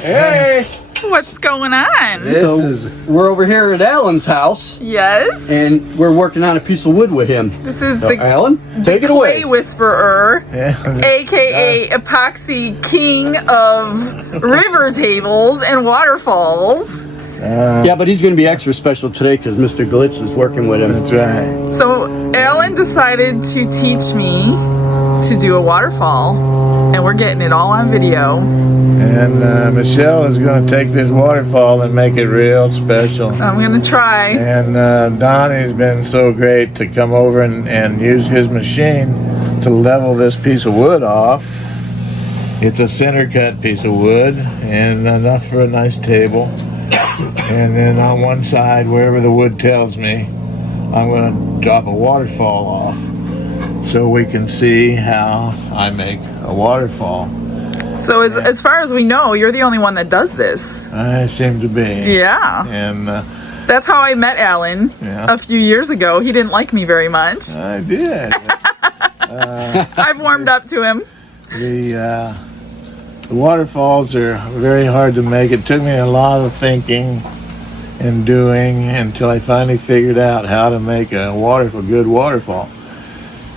Hey! What's going on? We're over here at Alan's house. Yes. And we're working on a piece of wood with him. This is Alan, take it away. Clay Whisperer, aka Epoxy King of River Tables and Waterfalls. Yeah, but he's going to be extra special today because Mr. Glitz is working with him. That's right. So Alan decided to teach me to do a waterfall, and we're getting it all on video. And Michelle is going to take this waterfall and make it real special. I'm going to try. And Donnie's been so great to come over and use his machine to level this piece of wood off. It's a center cut piece of wood and enough for a nice table. And then on one side, wherever the wood tells me, I'm going to drop a waterfall off so we can see how I make a waterfall. So as far as we know, you're the only one that does this. I seem to be. Yeah. And that's how I met Alan a few years ago. He didn't like me very much. I did. I've warmed up to him. The waterfalls are very hard to make. It took me a lot of thinking and doing until I finally figured out how to make a good waterfall.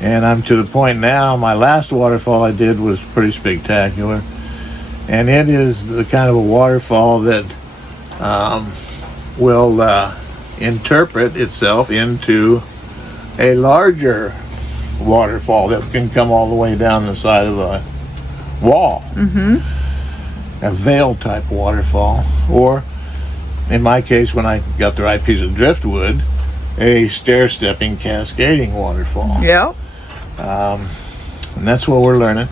And I'm to the point now, my last waterfall I did was pretty spectacular. And it is the kind of a waterfall that will interpret itself into a larger waterfall that can come all the way down the side of a wall. A veil type waterfall, or in my case, when I got the right piece of driftwood, a stair-stepping cascading waterfall. Yep. And that's what we're learning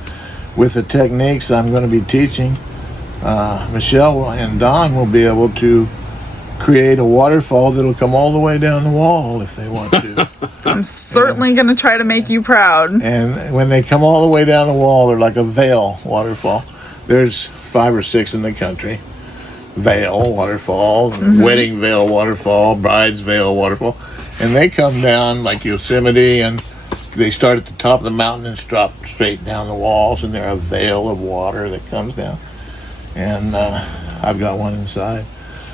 with the techniques I'm going to be teaching. Michelle and Don will be able to create a waterfall that'll come all the way down the wall if they want to. I'm certainly going to try to make you proud. And when they come all the way down the wall, they're like a veil waterfall. There's 5 or 6 in the country. Veil waterfall, wedding veil waterfall, bride's veil waterfall. And they come down like Yosemite, and they start at the top of the mountain and drop straight down the walls, and they're a veil of water that comes down. And I've got one inside.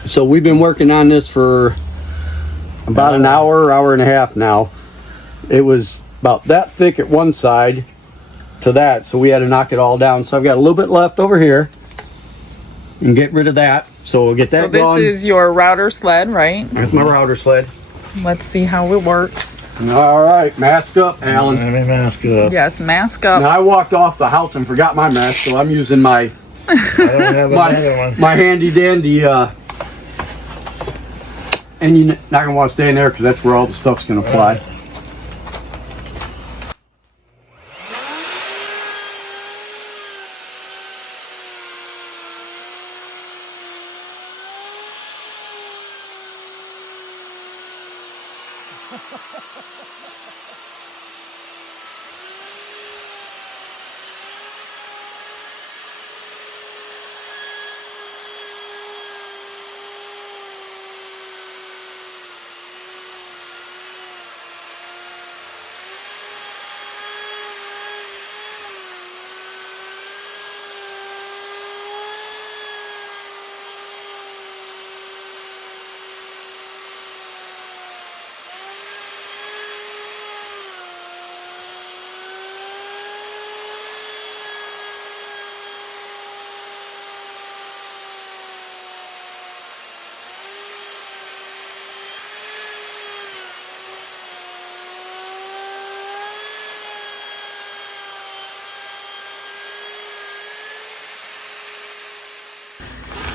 So we've been working on this for about an hour and a half now. It was about that thick at one side to that, so we had to knock it all down. So I've got a little bit left over here and get rid of that. So we'll get that going. So this is your router sled, right? That's my router sled. Let's see how it works. All right, mask up, Alan. Let me mask up. Yes, mask up. Now I walked off the house and forgot my mask, so I'm using my I don't have another one. my handy dandy. And you're not gonna want to stay in there because that's where all the stuff's gonna fly.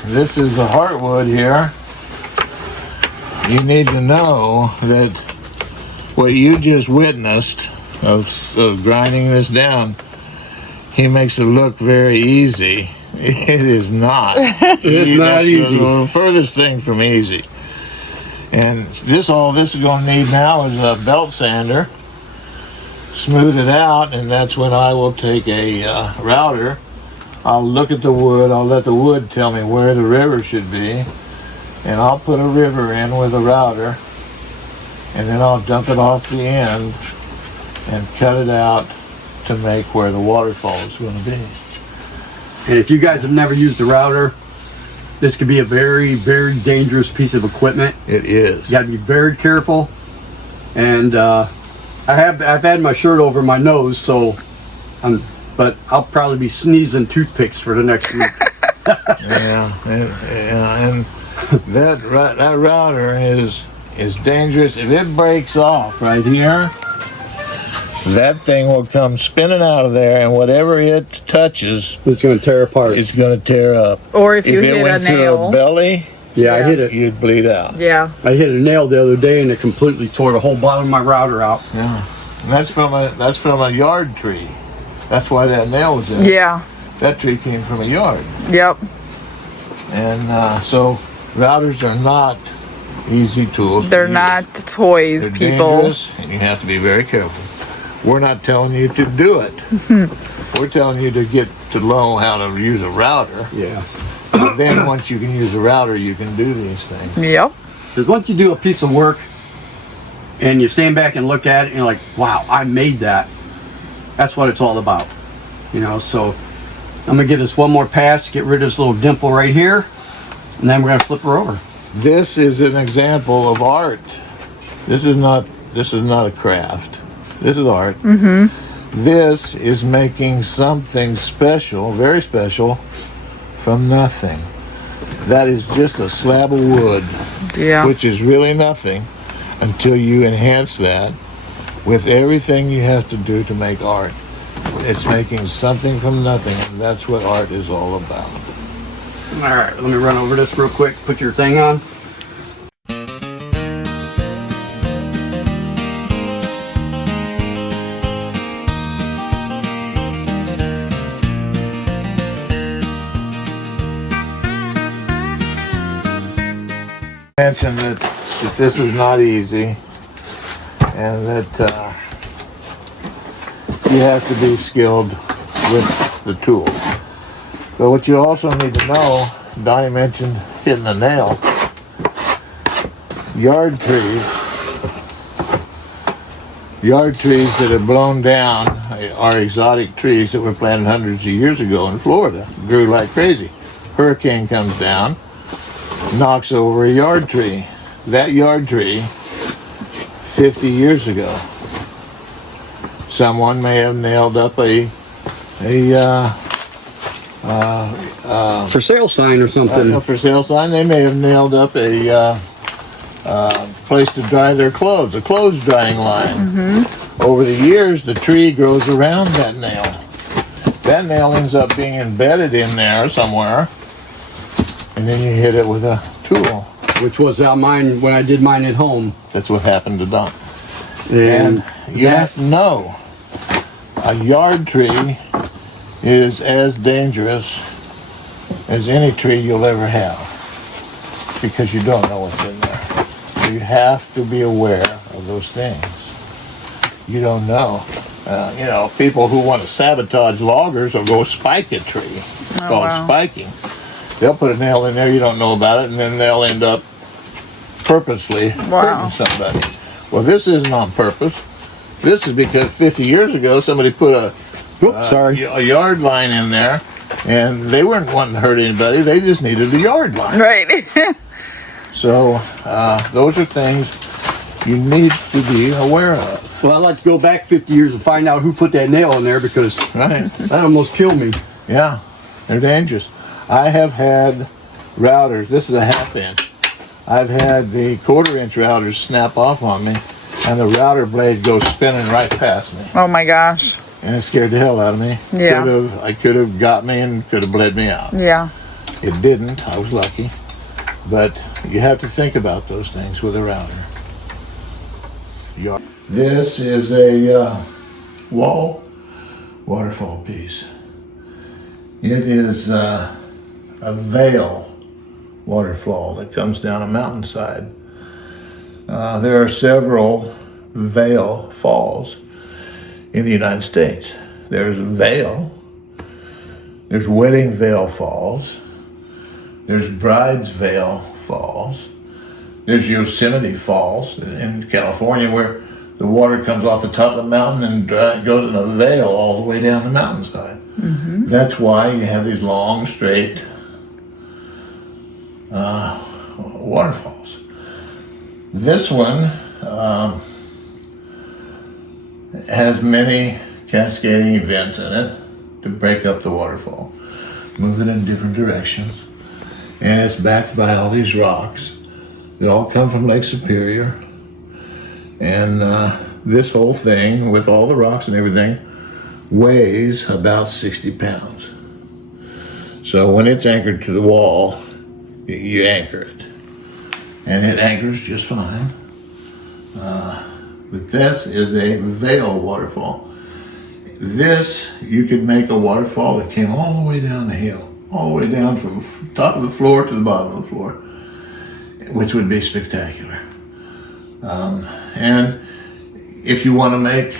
This is the heartwood here. You need to know that what you just witnessed of grinding this down, he makes it look very easy. It is not. It's not easy. The furthest thing from easy. And all this is going to need now is a belt sander. Smooth it out, and that's when I will take a router. I'll look at the wood, I'll let the wood tell me where the river should be, and I'll put a river in with a router, and then I'll dump it off the end and cut it out to make where the waterfall is going to be. And if you guys have never used a router, this could be a very, very dangerous piece of equipment. It is. You got to be very careful. And I've had my shirt over my nose, so but I'll probably be sneezing toothpicks for the next week. and that router is dangerous. If it breaks off right here, that thing will come spinning out of there, and whatever it touches, It's going to tear apart. it's going to tear up. Or if you it hit a went through nail. a belly, Yeah, I hit it. you'd bleed out. Yeah. I hit a nail the other day, and it completely tore the whole bottom of my router out. Yeah, and that's from a yard tree. That's why that nail was in it. Yeah. That tree came from a yard, Yep. and so routers are not easy tools. to They're use. not toys, They're people. dangerous, and you have to be very careful. We're not telling you to do it. We're telling you to get to know how to use a router. Yeah. And then once you can use a router, you can do these things. Yep. Because once you do a piece of work, and you stand back and look at it, and you're like, wow, I made that. That's what it's all about. You know, so I'm going to give this one more pass, get rid of this little dimple right here, and then we're going to flip her over. This is an example of art. This is not a craft. This is art. This is making something special, very special, from nothing. That is just a slab of wood, Yeah. which is really nothing until you enhance that with everything you have to do to make art. It's making something from nothing, and that's what art is all about. All right, let me run over this real quick. Put your thing on. Mention that this is not easy, and that you have to be skilled with the tool. But what you also need to know, Donnie mentioned hitting a nail. Yard trees that are blown down are exotic trees that were planted hundreds of years ago in Florida. Grew like crazy. Hurricane comes down, knocks over a yard tree. That yard tree, 50 years ago, someone may have nailed up a For sale sign or something. for sale sign. They may have nailed up a place to dry their clothes, a clothes drying line. Over the years, the tree grows around that nail. That nail ends up being embedded in there somewhere, and then you hit it with a tool. Which was mine when I did mine at home. That's what happened to Don. And You have to know, a yard tree is as dangerous as any tree you'll ever have, because you don't know what's in there. So you have to be aware of those things. You don't know. People who want to sabotage loggers will go spike a tree. It's called spiking. They'll put a nail in there, you don't know about it, and then they'll end up purposely hurting somebody. Well, this isn't on purpose. This is because 50 years ago somebody put a yard line in there, and they weren't wanting to hurt anybody. They just needed a yard line. Right. So those are things you need to be aware of. So I like to go back 50 years and find out who put that nail in there, because Right? that almost killed me. Yeah, they're dangerous. I have had routers. This is a 1/2 inch. I've had the 1/4 inch routers snap off on me, and the router blade goes spinning right past me. Oh my gosh. And it scared the hell out of me. Yeah. I could have got me and could have bled me out. Yeah. It didn't. I was lucky. But you have to think about those things with a router. This is a waterfall piece. It is a veil waterfall that comes down a mountainside. There are several veil falls in the United States. There's Veil, there's Wedding Veil Falls, there's Bride's Veil Falls, there's Yosemite Falls in California, where the water comes off the top of the mountain and goes in a veil all the way down the mountainside. That's why you have these long, straight waterfalls. This one has many cascading events in it to break up the waterfall, move it in different directions, and it's backed by all these rocks that all come from Lake Superior. And this whole thing, with all the rocks and everything, weighs about 60 pounds. So when it's anchored to the wall, you anchor it, and it anchors just fine. But this is a veil waterfall. This, you could make a waterfall that came all the way down the hill, all the way down from top of the floor to the bottom of the floor, which would be spectacular. And if you want to make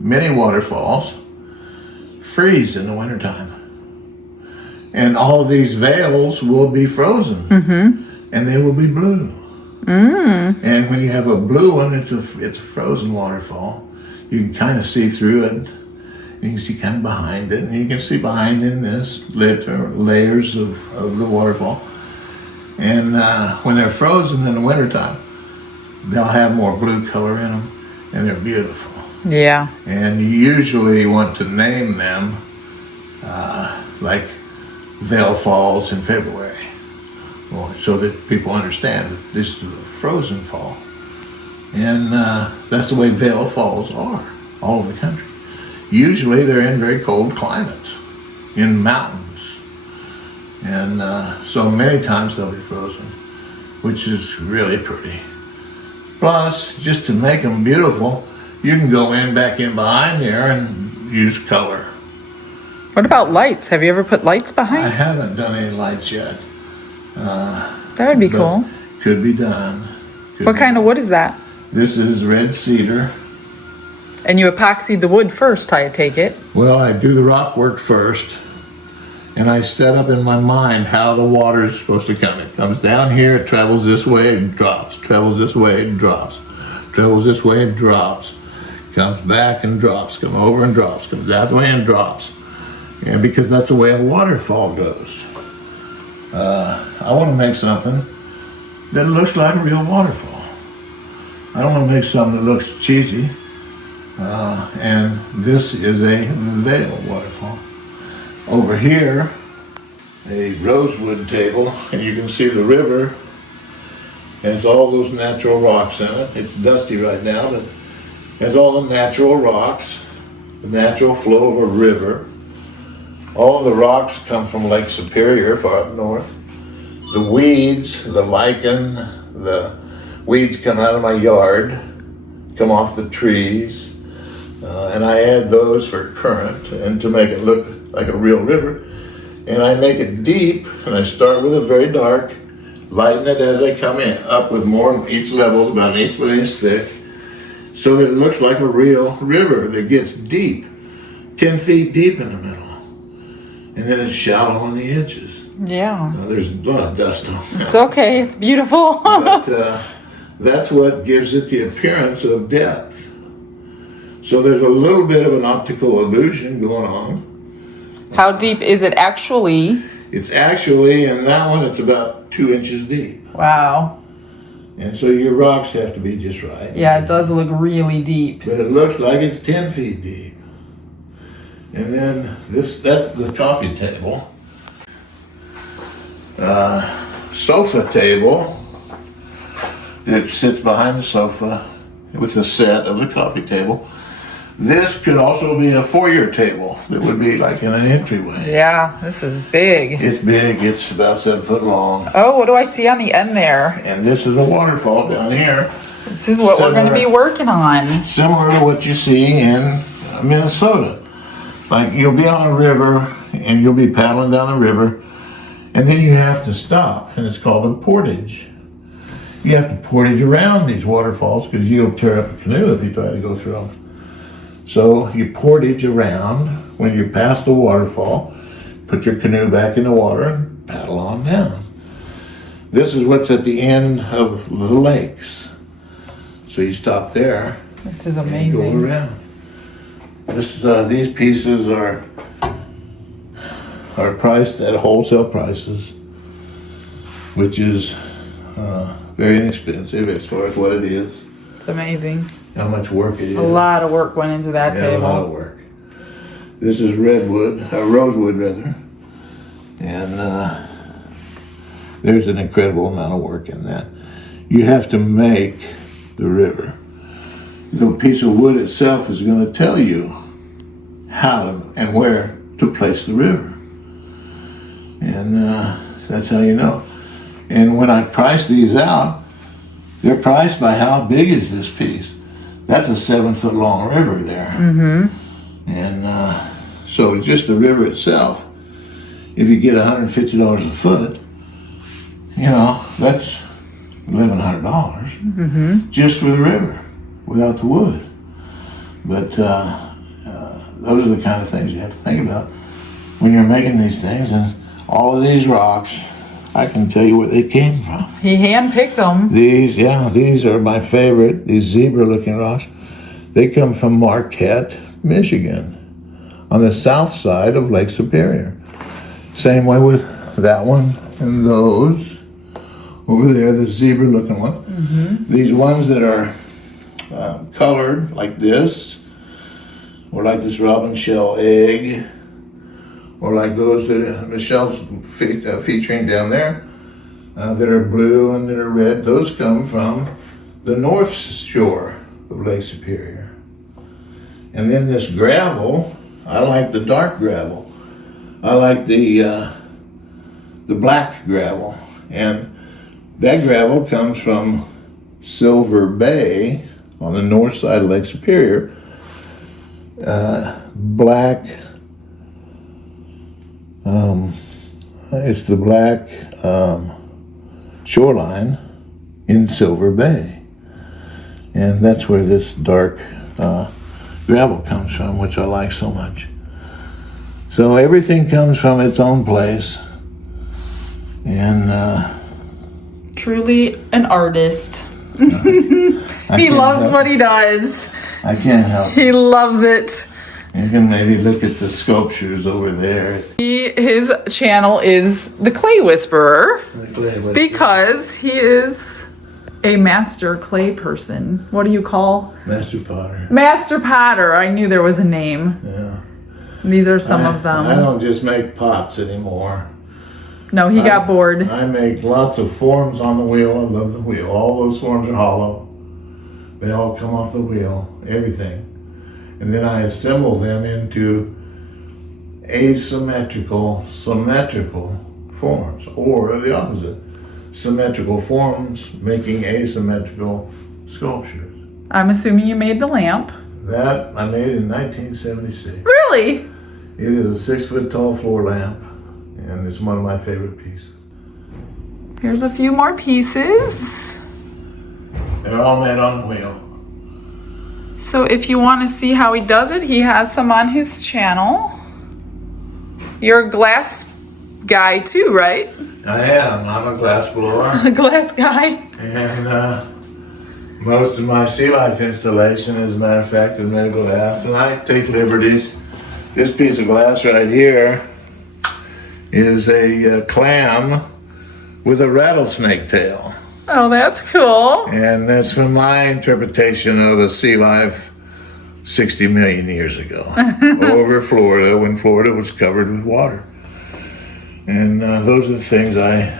many waterfalls, freeze in the wintertime. And all these veils will be frozen, and they will be blue. And when you have a blue one, it's a frozen waterfall. You can kind of see through it. You can see kind of behind it, and you can see behind in this layers of the waterfall. And when they're frozen in the wintertime, they'll have more blue color in them, and they're beautiful. Yeah. And you usually want to name them like Veil Falls in February, so that people understand that this is a frozen fall. And that's the way Veil Falls are all over the country. Usually they're in very cold climates, in mountains. And so many times they'll be frozen, which is really pretty. Plus, just to make them beautiful, you can go back in behind there and use color. What about lights? Have you ever put lights I behind? haven't done any lights yet. That would be but cool. Could be done. What kind of wood is that? This is red cedar. And you epoxied the wood first, I take it. Well, I do the rock work first, and I set up in my mind how the water is supposed to come. It comes down here, it travels this way, it drops. Travels this way, it drops. Travels this way, it drops. Comes back and drops. Comes over and drops. Comes that way and drops. And because that's the way a waterfall goes. I want to make something that looks like a real waterfall. I don't want to make something that looks cheesy. And this is a veil waterfall. Over here, a rosewood table, and you can see the river has all those natural rocks in it. It's dusty right now, but has all the natural rocks, the natural flow of a river. All the rocks come from Lake Superior, far up north. The weeds, the lichen, the weeds come out of my yard, come off the trees, and I add those for current and to make it look like a real river. And I make it deep, and I start with it very dark, lighten it as I come in, up with more, each level is about 1/8 of an inch thick, so that it looks like a real river that gets deep, 10 feet deep in the middle. And then it's shallow on the edges. Yeah. Now, there's a lot of dust on that. It's okay, it's beautiful. But that's what gives it the appearance of depth. So there's a little bit of an optical illusion going on. How deep is it actually? It's actually, in that one, it's about 2 inches deep. Wow. And so your rocks have to be just right. Yeah, it does look really deep. But it looks like it's 10 feet deep. And then that's the coffee table. Sofa table. It sits behind the sofa with the set of the coffee table. This could also be a foyer table that would be like in an entryway. Yeah, this is big. It's big, it's about 7 foot long. Oh, what do I see on the end there? And this is a waterfall down here. This is what we're going to be working on. Similar to what you see in Minnesota. Like you'll be on a river and you'll be paddling down the river and then you have to stop, and it's called a portage. You have to portage around these waterfalls because you'll tear up a canoe if you try to go through them. So you portage around when you're past the waterfall, put your canoe back in the water and paddle on down. This is what's at the end of the lakes. So you stop there. This is And amazing. go around. These pieces are priced at wholesale prices. which is very inexpensive as far as what it is, It's amazing. how much work it is. A lot of work went into that Yeah, a lot of table. work. This is redwood, rosewood rather, and there's an incredible amount of work in that. You have to make the river. The piece of wood itself is going to tell you how to, and where to place the river, and that's how you know. And when I price these out, they're priced by how big is this piece. That's a 7-foot long river there. And so just the river itself, if you get $150 a foot, you know, that's $1,100 just for the river without the wood. But those are the kind of things you have to think about when you're making these things. And all of these rocks, I can tell you where they came from. He handpicked them. These are my favorite, these zebra-looking rocks. They come from Marquette, Michigan, on the south side of Lake Superior. Same way with that one and those. Over there, the zebra-looking one. These ones that are colored like this, or like this robin shell egg, or like those that Michelle's featuring down there, that are blue and that are red. Those come from the north shore of Lake Superior. And then this gravel, I like the dark gravel. I like the black gravel. And that gravel comes from Silver Bay on the north side of Lake Superior. Black, it's the black shoreline in Silver Bay. And that's where this dark gravel comes from, which I like so much. So everything comes from its own place. And Truly an artist. He loves what he does. I can't help it. He loves it. You can maybe look at the sculptures over there. His channel is The Clay Whisperer The clay with- because he is a master clay person. What do you call? Master Potter. Master Potter. I knew there was a name. Yeah. These are some of them. I don't just make pots anymore. No, he got bored. I make lots of forms on the wheel. I love the wheel. All those forms are hollow. They all come off the wheel, everything. And then I assemble them into asymmetrical, symmetrical forms, or the opposite. Symmetrical forms making asymmetrical sculptures. I'm assuming you made the lamp. That I made in 1976. Really? It is a 6-foot tall floor lamp, and it's one of my favorite pieces. Here's a few more pieces. They're all made on the wheel. So if you want to see how he does it, he has some on his channel. You're a glass guy too, right? I am. I'm a glass blower. A glass guy. And most of my sea life installation, as a matter of fact, is made of glass. And I take liberties. This piece of glass right here is a clam with a rattlesnake tail. Oh, that's cool. And that's from my interpretation of a sea life 60 million years ago over Florida, when Florida was covered with water. And those are the things I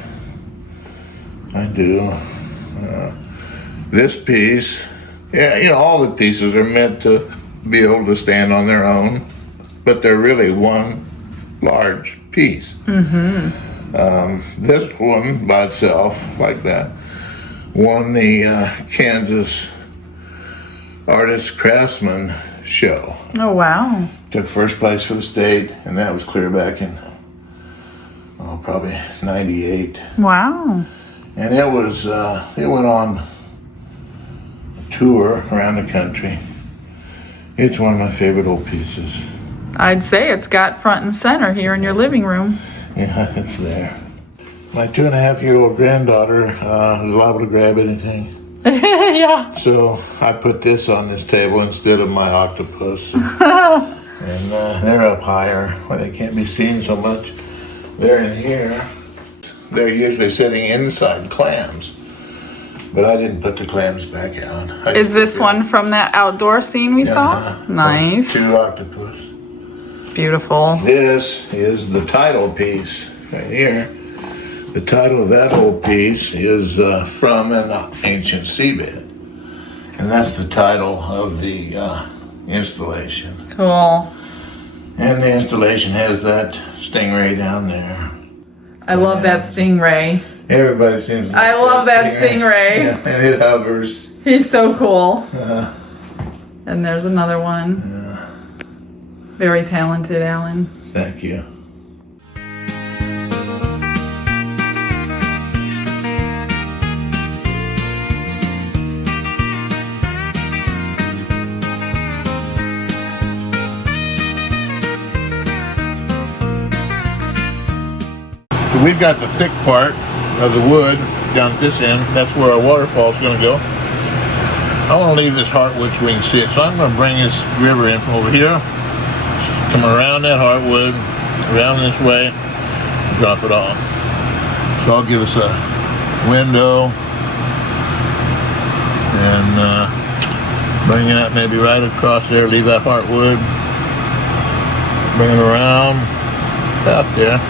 do. This piece, yeah, you know, all the pieces are meant to be able to stand on their own, but they're really one large piece. This one by itself, like that, won the Kansas Artist Craftsman show. Oh, wow. Took first place for the state, and that was clear back in, probably 98. Wow. And it was, it went on a tour around the country. It's one of my favorite old pieces. I'd say it's got front and center here in your living room. Yeah, it's there. My 2.5-year-old granddaughter is liable to grab anything. Yeah. So I put this on this table instead of my octopus. And they're up higher where they can't be seen so much. They're in here. they're usually sitting inside clams. But I didn't put the clams back out. Is this one from that outdoor scene we saw? Nice. 2 octopus. Beautiful. This is the title piece right here. The title of that whole piece is From an Ancient Seabed. And that's the title of the installation. Cool. And the installation has that stingray down there. I love that stingray. Everybody seems to like I love that stingray. Yeah, and it hovers. He's so cool. And there's another one. Very talented, Alan. Thank you. So we've got the thick part of the wood down at this end. That's where our waterfall is going to go. I want to leave this heartwood so we can see it. So I'm going to bring this river in from over here, come around that heartwood, around this way, drop it off. So I'll give us a window and bring it up maybe right across there, leave that heartwood, bring it around about there.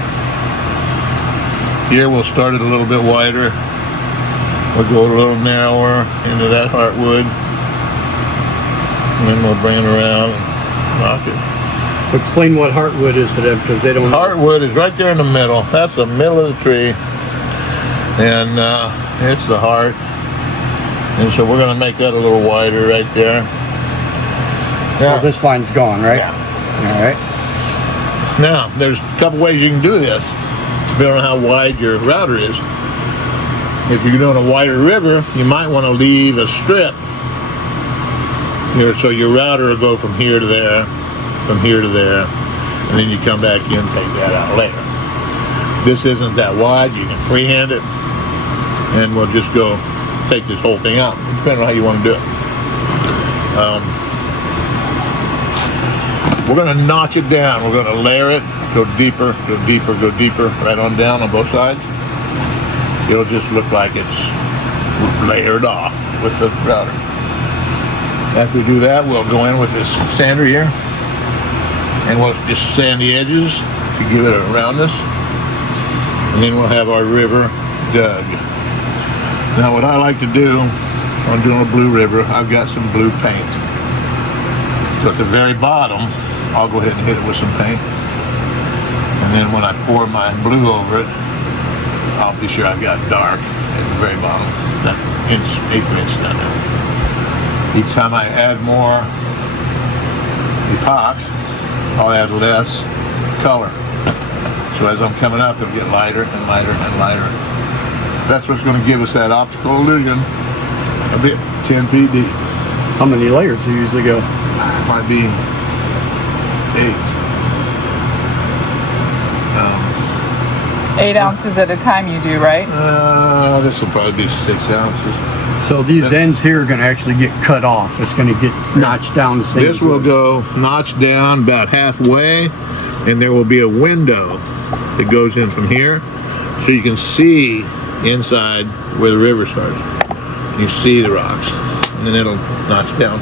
Here we'll start it a little bit wider. We'll go a little narrower into that heartwood. And then we'll bring it around and knock it. Explain what heartwood is to them, because they don't know. Heartwood is right there in the middle. That's the middle of the tree. And it's the heart. And so we're going to make that a little wider right there. So this line's gone, right? Yeah. All right. Now, there's a couple ways you can do this, depending on how wide your router is. If you're doing a wider river, you might want to leave a strip here, so your router will go from here to there, from here to there, and then you come back in and take that out later. This isn't that wide. You can freehand it, and we'll just go take this whole thing out, depending on how you want to do it. We're going to notch it down. We're going to layer it, go deeper, go deeper, go deeper, right on down on both sides. It'll just look like it's layered off with the router. After we do that, we'll go in with this sander here, and we'll just sand the edges to give it a roundness, and then we'll have our river dug. Now what I like to do, when I'm doing a blue river, I've got some blue paint. So at the very bottom, I'll go ahead and hit it with some paint, and then when I pour my blue over it, I'll be sure I've got dark at the very bottom, that eighth of inch down there. Each time I add more epoxy, I'll add less color. So as I'm coming up, it'll get lighter and lighter and lighter. That's what's going to give us that optical illusion, a bit 10 feet deep. How many layers do you usually go? Might be 8. 8 ounces at a time you do, right? This will probably be 6 ounces. So these ends here are going to actually get cut off. It's going to get notched down the same. This will go notched down about halfway, and there will be a window that goes in from here, so you can see inside where the river starts. You see the rocks, and then it'll notch down.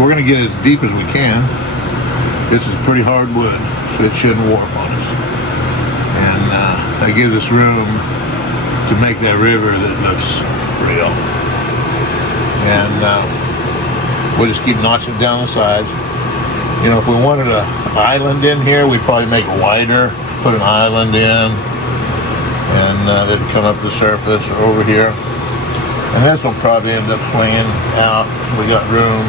We're going to get as deep as we can. This is pretty hard wood, so it shouldn't warp on us. And that gives us room to make that river that looks real. And we'll just keep notching down the sides. You know, if we wanted an island in here, we'd probably make it wider, put an island in, and it'd come up the surface or over here. And this will probably end up swinging out, so we got room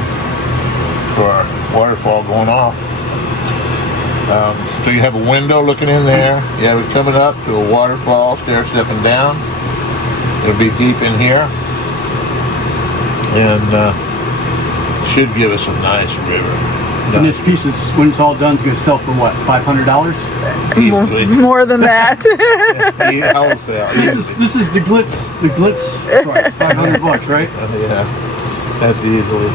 for our waterfall going off. So you have a window looking in there. You have it coming up to a waterfall, stair stepping down. It'll be deep in here, and should give us a nice river. And this piece is, when it's all done, is going to sell for what, $500? Easily. More than that. Wholesale. This is the glitz price, $500, right? Yeah, that's easily.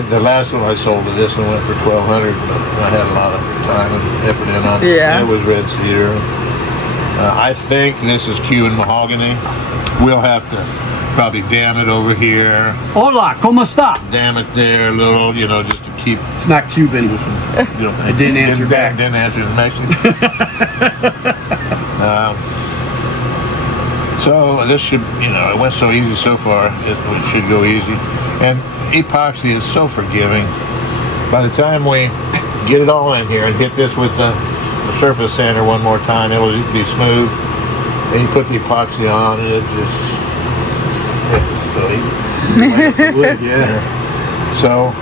The last one I sold to this one went for $1,200. I had a lot of time and effort in on it. Yeah. It was red cedar. I think this is Cuban mahogany. We'll have to probably dam it over here. Hola, ¿cómo está? Dam it there a little, you know, just to keep. It's not Cuban. You know, I didn't answer back. Didn't answer in Mexican. So this should, you know, it went so easy so far. It should go easy. And epoxy is so forgiving. By the time we get it all in here and hit this with the surface sander one more time, it will be smooth. And you put the epoxy on and it's so easy. Yeah. So,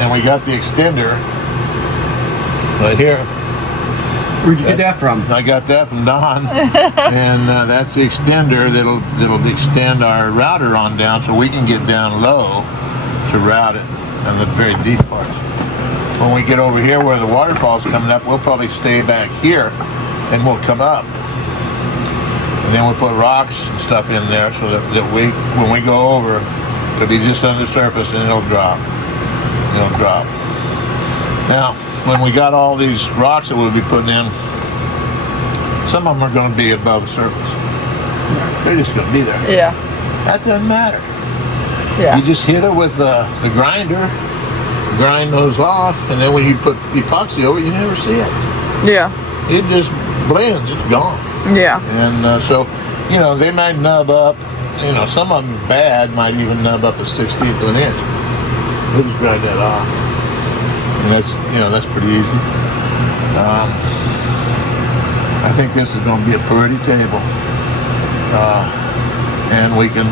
and we got the extender right here. Where'd you get that from? I got that from Don, and that's the extender that'll extend our router on down, so we can get down low to route it on the very deep parts. When we get over here where the waterfall's coming up, we'll probably stay back here, and we'll come up, and then we'll put rocks and stuff in there so that when we go over, it'll be just under the surface and it'll drop. It'll drop. Now, when we got all these rocks that we'll be putting in, some of them are going to be above the surface. They're just going to be there. Yeah. That doesn't matter. Yeah. You just hit it with the grinder, grind those off, and then when you put epoxy over it, you never see it. Yeah. It just blends. It's gone. Yeah. And so, you know, they might nub up. You know, some of them bad might even nub up a 1/16 of an inch. We'll just grind that off. And that's, you know, that's pretty easy. I think this is going to be a pretty table. And we can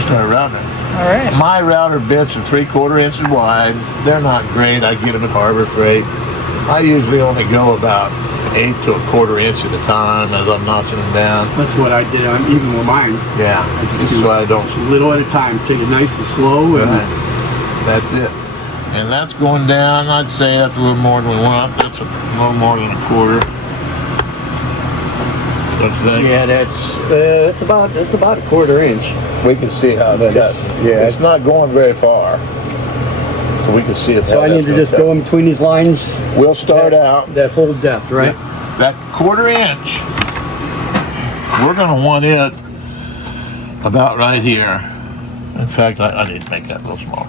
start routing it. All right. My router bits are 3/4 inches wide. They're not great. I get them at Harbor Freight. I usually only go about 1/8 to 1/4 inch at a time as I'm notching them down. That's what I did. I'm even with mine. Yeah, just so I don't. Just a little at a time. Take it nice and slow. And Right. That's it. And that's going down. I'd say that's a little more than we want. That's a little more than 1/4. Don't you think? yeah, it's about 1/4 inch. We can see how it's But cut. it's- It's not going very far. So we can see it. So I need to just go in between these lines. We'll start out. That whole depth, right? That 1/4 inch, we're going to want it about right here. In fact, I need to make that a little smaller.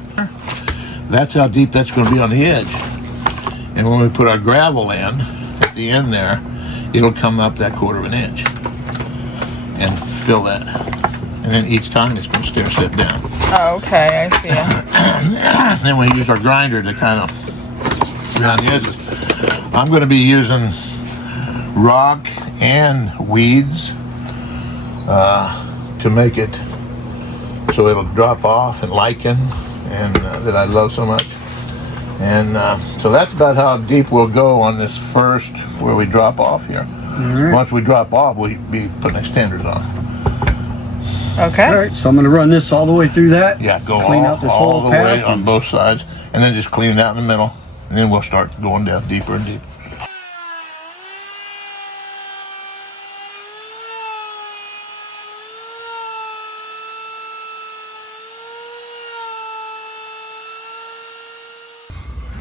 That's how deep that's going to be on the edge. And when we put our gravel in, at the end there, it'll come up that 1/4 inch and fill that. And then each time it's going to stair step down. Oh, okay, I see. And then we use our grinder to kind of round the edges. I'm going to be using rock and weeds to make it so it'll drop off, and lichen, and that I love so much. And so that's about how deep we'll go on this first where we drop off here. Right. Once we drop off, we'll be putting extenders on. Okay. All right, so I'm going to run this all the way through that. Yeah, go clean all, out this all whole the way path on both sides, and then just clean it out in the middle, and then we'll start going down deeper and deeper.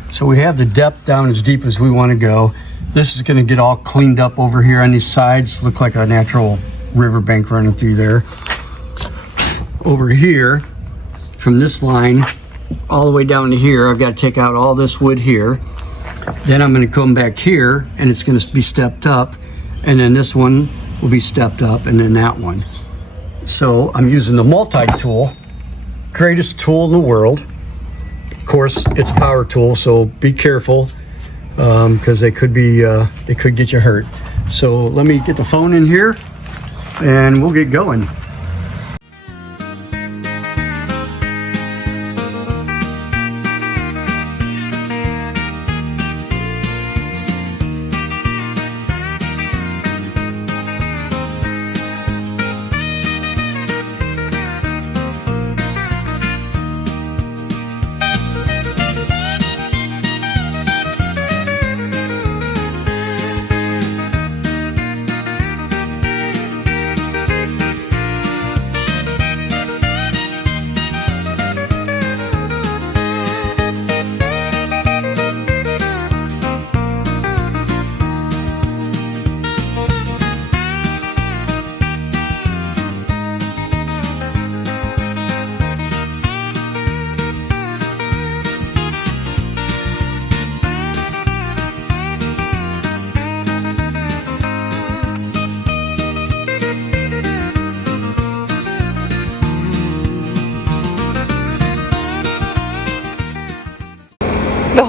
So we have the depth down as deep as we want to go. This is going to get all cleaned up over here on these sides. Look like a natural riverbank running through there. Over here, from this line all the way down to here, I've got to take out all this wood here. Then I'm going to come back here, and it's going to be stepped up. And then this one will be stepped up, and then that one. So I'm using the multi-tool, greatest tool in the world. Of course, it's a power tool, so be careful because they could get you hurt. So let me get the phone in here, and we'll get going.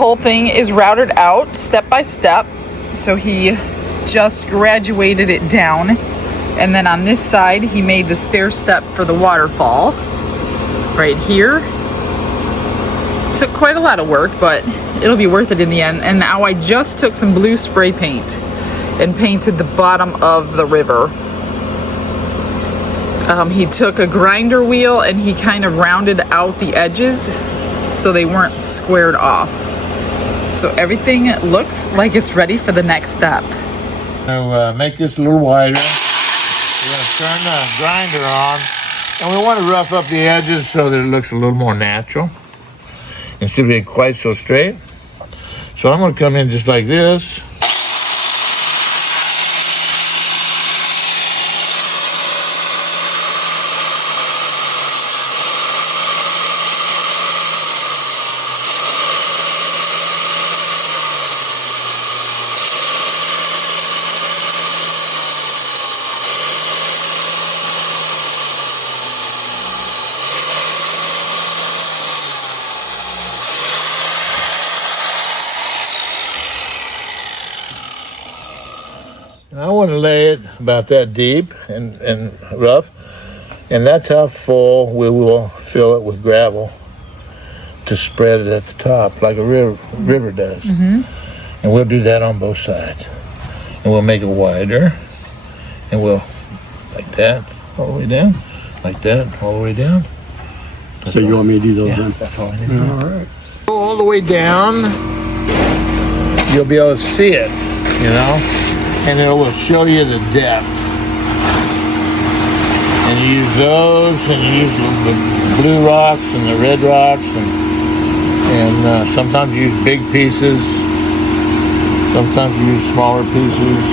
whole thing is routed out step by step. So he just graduated it down. And then on this side, he made the stair step for the waterfall right here. Took quite a lot of work, but it'll be worth it in the end. And now I just took some blue spray paint and painted the bottom of the river. He took a grinder wheel and he kind of rounded out the edges so they weren't squared off. So everything looks like it's ready for the next step. To make this a little wider, we're going to turn the grinder on, and we want to rough up the edges so that it looks a little more natural instead of being quite so straight. So I'm going to come in just like this. And I want to lay it about that deep and rough, and that's how full we will fill it with gravel to spread it at the top like a river does. And we'll do that on both sides, and we'll make it wider, and we'll like that all the way down, like that all the way down. So you want me to do those then? That's all I need to do. All right. All the way down, you'll be able to see it, you know, and it will show you the depth. And you use those, and you use the blue rocks and the red rocks, and sometimes you use big pieces, sometimes you use smaller pieces.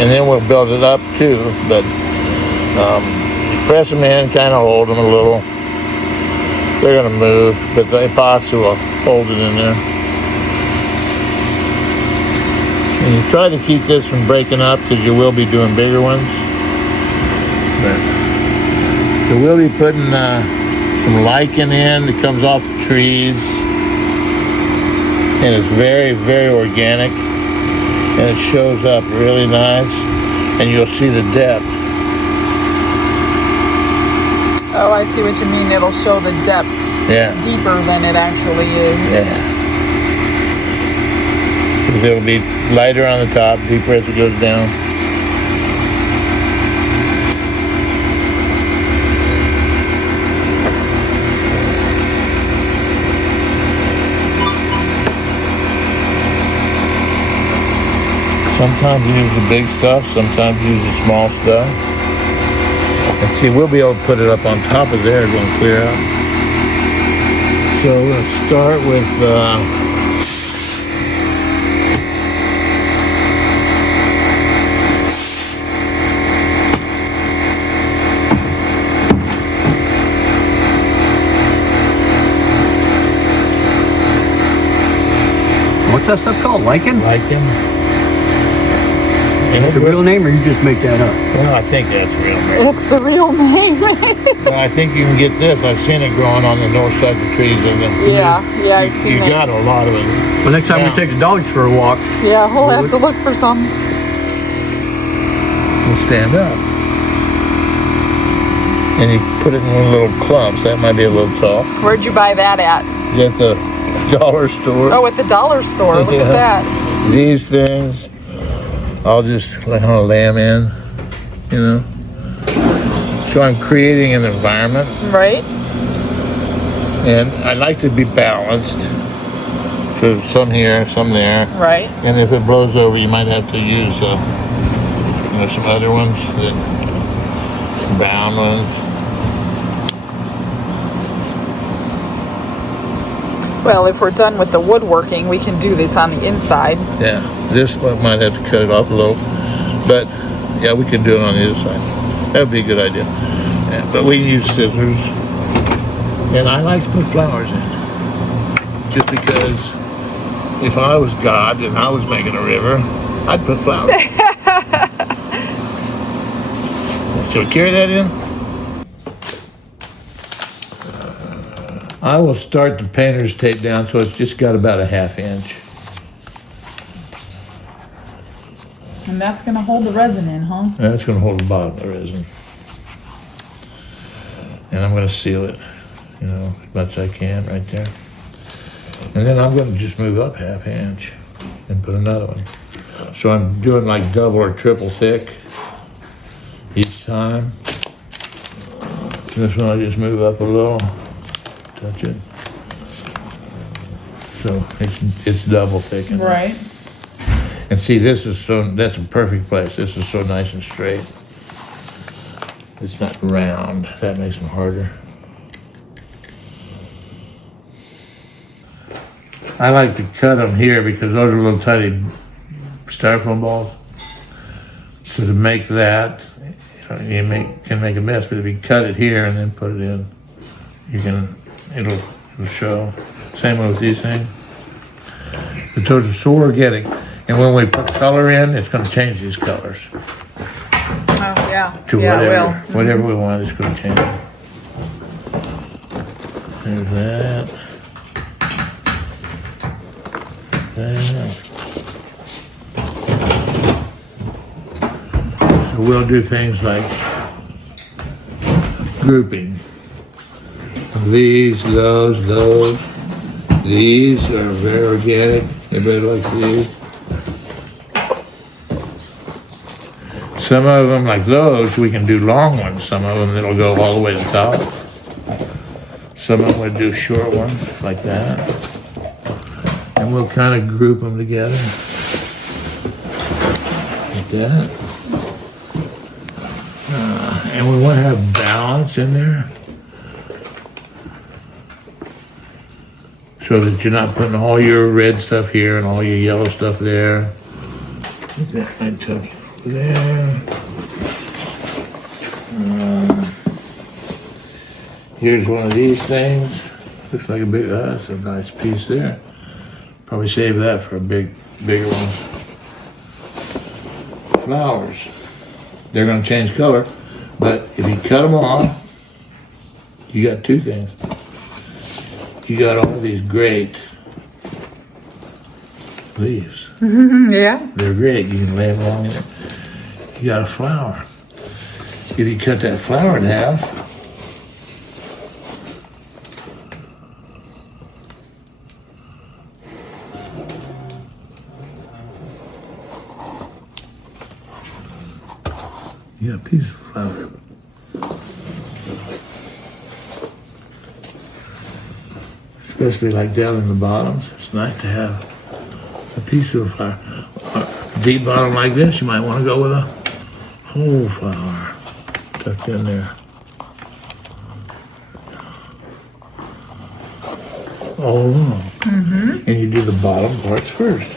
And then we'll build it up too, but you press them in, kind of hold them a little. They're going to move, but the epoxy will hold it in there. And you try to keep this from breaking up because you will be doing bigger ones. But so we'll be putting some lichen in that comes off the trees. And it's very, very organic. And it shows up really nice. And you'll see the depth. Oh, I see what you mean. It'll show the depth deeper than it actually is. Yeah. Because it'll be lighter on the top, deeper as it goes down. Sometimes you use the big stuff, sometimes you use the small stuff. And see, we'll be able to put it up on top of there, it's going to clear out. So let's start with What's that stuff called? Lichen? lichen. The real name, or you just make that up? Well, I think that's real name. It's the real name. Well, I think you can get this. I've seen it growing on the north side of the trees. Yeah, I've seen You it. got a lot of it. Well, next time we take the dogs for a walk. Yeah, we'll have to look for some. We'll stand up. And you put it in little clumps. That might be a little tall. Where'd you buy that at? You at the dollar store. Oh, at the dollar store. Look at that. These things, I'll just kind of lay them in, you know. So I'm creating an environment. Right. And I like to be balanced. So some here, some there. Right. And if it blows over, you might have to use some other ones, bound ones. Well, if we're done with the woodworking, we can do this on the inside. Yeah, this one might have to cut it off a little, but yeah, we can do it on the other side. That would be a good idea. Yeah, but we can use scissors, and I like to put flowers in, just because if I was God and I was making a river, I'd put flowers. So carry that in. I will start the painter's tape down so it's just got about a 1/2 inch. And that's gonna hold the resin in, huh? That's gonna hold the bottom of the resin. And I'm gonna seal it, you know, as much as I can right there. And then I'm gonna just move up 1/2 inch and put another one. So I'm doing like double or triple thick each time. This one I just move up a little, touch it. So it's double thick. Right. And see, this is that's a perfect place. This is so nice and straight. It's not round. That makes them harder. I like to cut them here because those are little tiny styrofoam balls. So to make that, you can make a mess, but if you cut it here and then put it in, it'll show. Same with these things. But those are so organic. And when we put color in, it's going to change these colors Oh, yeah. to Yeah, it will. whatever we want. It's going to change. There's that. So we'll do things like grouping. These, those. These are very organic. Everybody likes these. Some of them, like those, we can do long ones. Some of them that'll go all the way to the top. Some of them we do short ones like that. And we'll kind of group them together. Like that. And we want to have balance in there. So that you're not putting all your red stuff here and all your yellow stuff there. I took it over there. Here's one of these things. Looks like a big, that's a nice piece there. Probably save that for a bigger one. Flowers. They're gonna change color, but if you cut them off, you got two things. You got all these great leaves. Yeah. They're great. You can lay them along in there. You got a flower. If you cut that flower in half, you got a piece of flower. Especially like down in the bottoms, it's nice to have a piece of flower. A deep bottom like this, you might want to go with a whole flower tucked in there. All along. And you do the bottom parts first.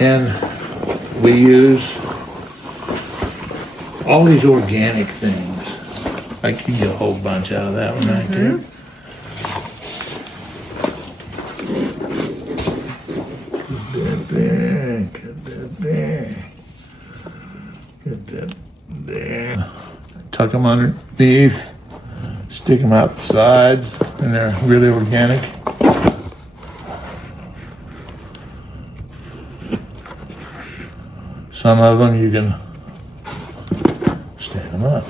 And we use all these organic things. Like you get a whole bunch out of that one right there. Get that there. Tuck them underneath, stick them out the sides, and they're really organic. Some of them you can stand them up.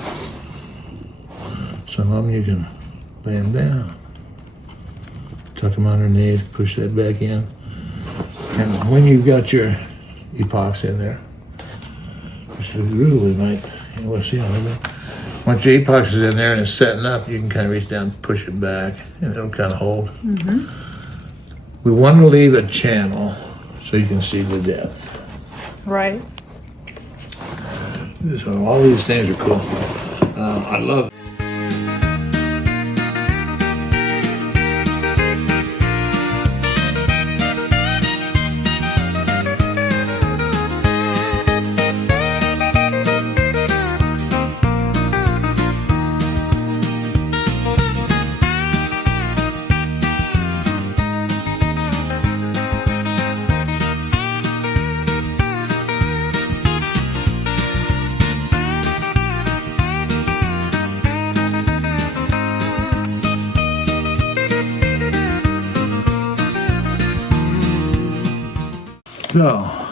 Some of them you can lay them down. Tuck them underneath, push that back in. And when you've got your epoxy in there, which is really might, we'll see how it goes. Once your epoxy is in there and it's setting up, you can kind of reach down and push it back, and it'll kind of hold. We want to leave a channel so you can see the depth. Right. So all these things are cool. I love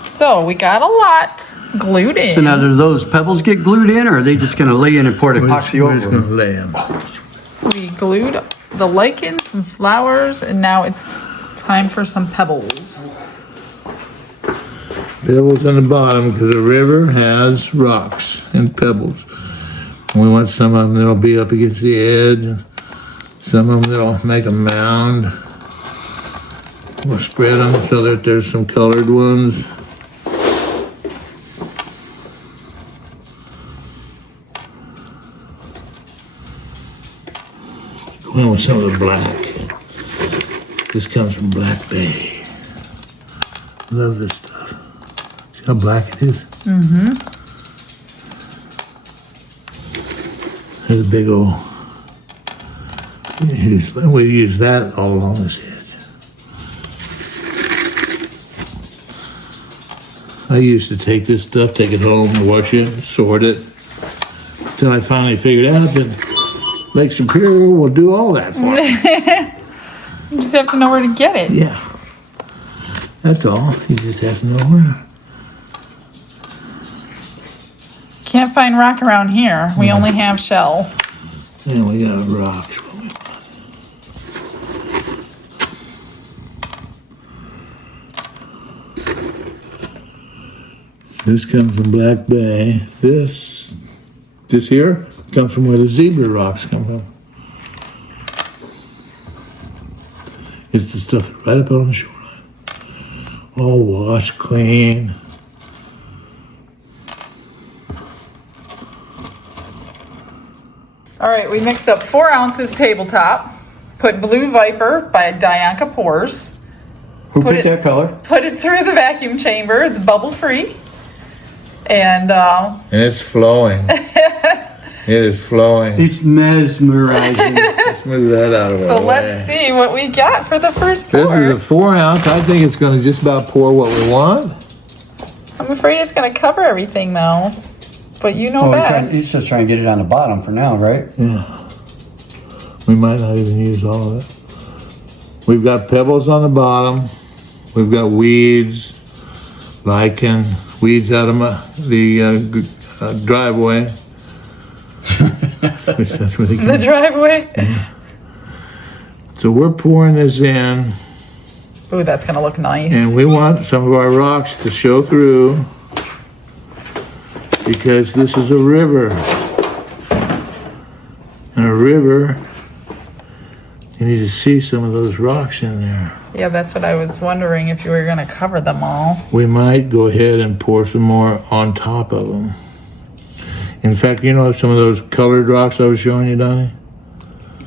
So we got a lot glued in. So now do those pebbles get glued in, or are they just gonna lay in and pour the epoxy over them? Lay them. We glued the lichens and flowers, and now it's time for some pebbles. Pebbles on the bottom because the river has rocks and pebbles. We want some of them that'll be up against the edge. Some of them that'll make a mound. We'll spread them so that there's some colored ones. Going with some of the black. This comes from Black Bay. Love this stuff. See how black it is? Mm-hmm. There's a big old. We use that all along this edge. I used to take this stuff, take it home, wash it, sort it, until I finally figured out that Lake Superior will do all that for me. You just have to know where to get it. Yeah, that's all. You just have to know where. Can't find rock around here. We only have shell. And we got rocks. What we want. This comes from Black Bay. This here comes from where the zebra rocks come from. It's the stuff that's right up on the shoreline. All washed clean. All right, we mixed up 4 ounces tabletop, put Blue Viper by Dianca Pours. Who picked that color? Put it through the vacuum chamber. It's bubble free. And it's flowing. It is flowing. It's mesmerizing. Let's move that out of the way. so let's see what we got for the first pour. This is a 4 ounce. I think it's going to just about pour what we want. I'm afraid it's going to cover everything though. But you know best. He's just trying to get it on the bottom for now, right? Yeah. We might not even use all of it. We've got pebbles on the bottom. We've got weeds, lichen, weeds out of the driveway. That's what they The driveway? Yeah. So we're pouring this in. Ooh, that's going to look nice. And we want some of our rocks to show through because this is a river. And a river, you need to see some of those rocks in there. Yeah, that's what I was wondering, if you were going to cover them all. We might go ahead and pour some more on top of them. In fact, you know some of those colored rocks I was showing you, Donnie?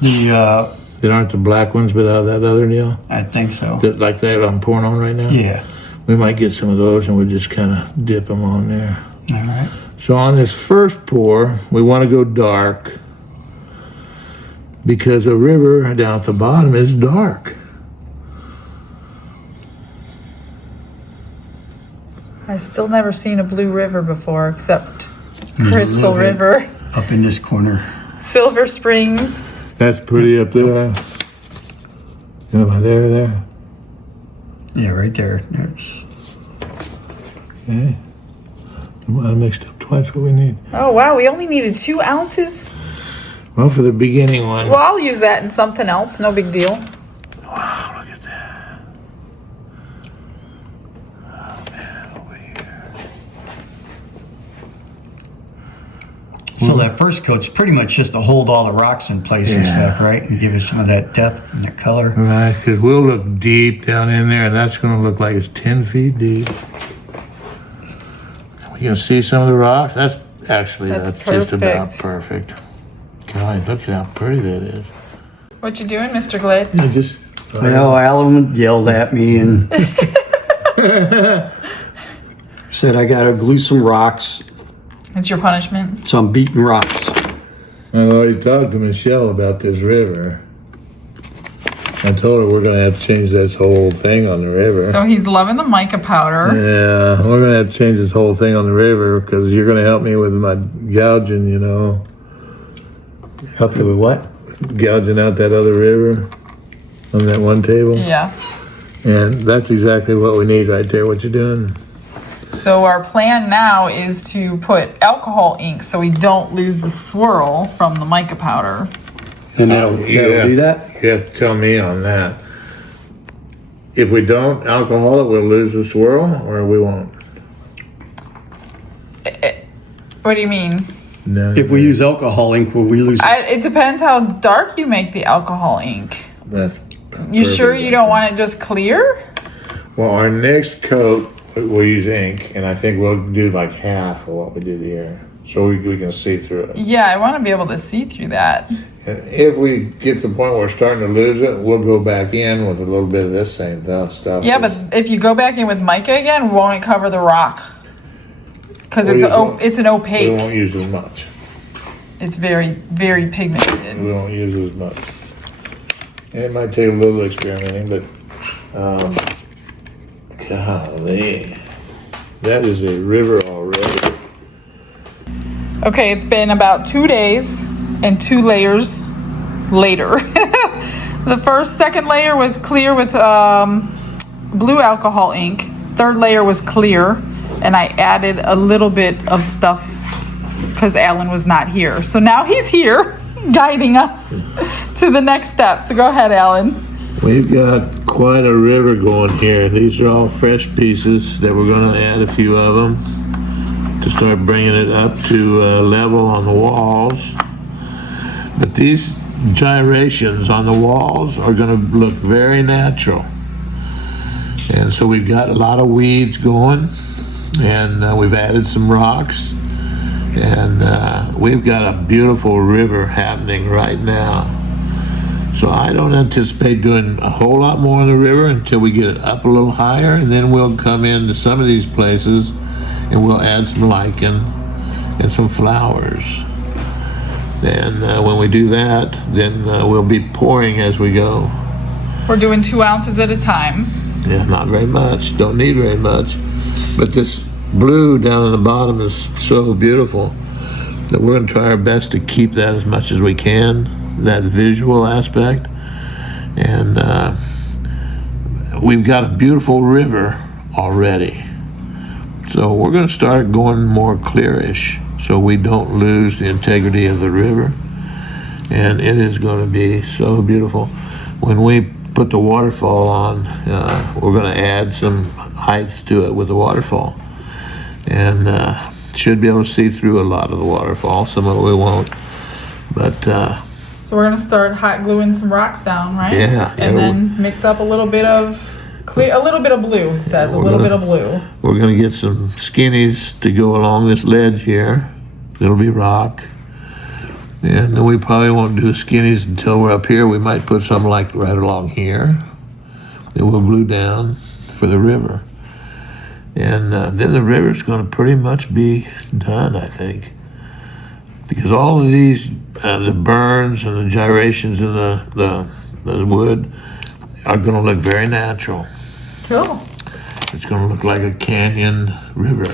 That aren't the black ones, but out of that other deal? I think so. Like that I'm pouring on right now? Yeah. We might get some of those and we'll just kind of dip them on there. All right. So on this first pour, we want to go dark because a river down at the bottom is dark. I've still never seen a blue river before, except Crystal River. Up in this corner. Silver Springs. That's pretty up there. Am I there? Yeah, right there. There's... Okay. I mixed up twice what we need. Oh, wow, we only needed 2 ounces? Well, for the beginning one. Well, I'll use that in something else, no big deal. Wow, look at that. Oh, man, over here. So that first coat's pretty much just to hold all the rocks in place and stuff, right? And give it some of that depth and that color. Right, because we'll look deep down in there, and that's going to look like it's 10 feet deep. We can see some of the rocks. That's just about perfect. God, look at how pretty that is. What you doing, Mr. Glade? I just... Well, Alan yelled at me and said I gotta glue some rocks, It's your punishment. so I'm beating rocks. I've already talked to Michelle about this river. I told her we're going to have to change this whole thing on the river. So he's loving the mica powder. Yeah, we're going to have to change this whole thing on the river because you're going to help me with my gouging, you know. Help you with what? Gouging out that other river on that one table. Yeah. And that's exactly what we need right there, what you're doing. So our plan now is to put alcohol ink so we don't lose the swirl from the mica powder. And that'll do that? You have to tell me on that. If we don't alcohol it, we'll lose the swirl, or we won't? What do you mean? No. If we use alcohol ink, will we lose It depends how dark you make the alcohol ink. That's You sure you don't want it just clear? Well, our next coat, we'll use ink, and I think we'll do like half of what we did here, so we can see through it. Yeah, I want to be able to see through that. And if we get to the point where we're starting to lose it, we'll go back in with a little bit of this same stuff. Yeah, but if you go back in with mica again, won't it cover the rock? Because it's an we opaque. won't use as much. It's very, very pigmented. We won't use it as much. It might take a little experimenting, but golly, that is a river already. Okay, it's been about 2 days and 2 layers later. The second layer was clear with blue alcohol ink. Third layer was clear, and I added a little bit of stuff because Alan was not here. So now he's here guiding us to the next step. So go ahead, Alan. We've got quite a river going here. These are all fresh pieces that we're going to add a few of them to start bringing it up to level on the walls. But these gyrations on the walls are going to look very natural. And so we've got a lot of weeds going, and we've added some rocks, and we've got a beautiful river happening right now. So I don't anticipate doing a whole lot more in the river until we get it up a little higher, and then we'll come into some of these places and we'll add some lichen and some flowers. And when we do that, then we'll be pouring as we go. We're doing 2 ounces at a time. Yeah, not very much. Don't need very much. But this blue down at the bottom is so beautiful that we're going to try our best to keep that as much as we can, that visual aspect. And we've got a beautiful river already. So we're going to start going more clearish so we don't lose the integrity of the river. And it is going to be so beautiful. When we put the waterfall on, we're going to add some height to it with the waterfall. And should be able to see through a lot of the waterfall. Some of it we won't. But So we're gonna start hot gluing some rocks down, right? Yeah. And then mix up a little bit of clear, a little bit of blue. It says a little bit of blue. we're going to get some skinnies to go along this ledge here. It'll be rock. And then we probably won't do skinnies until we're up here. We might put some like right along here. Then we'll glue down for the river. And then the river's going to pretty much be done, I think. Because all of these, the burns and the gyrations in the wood are going to look very natural. Cool. It's going to look like a canyon river.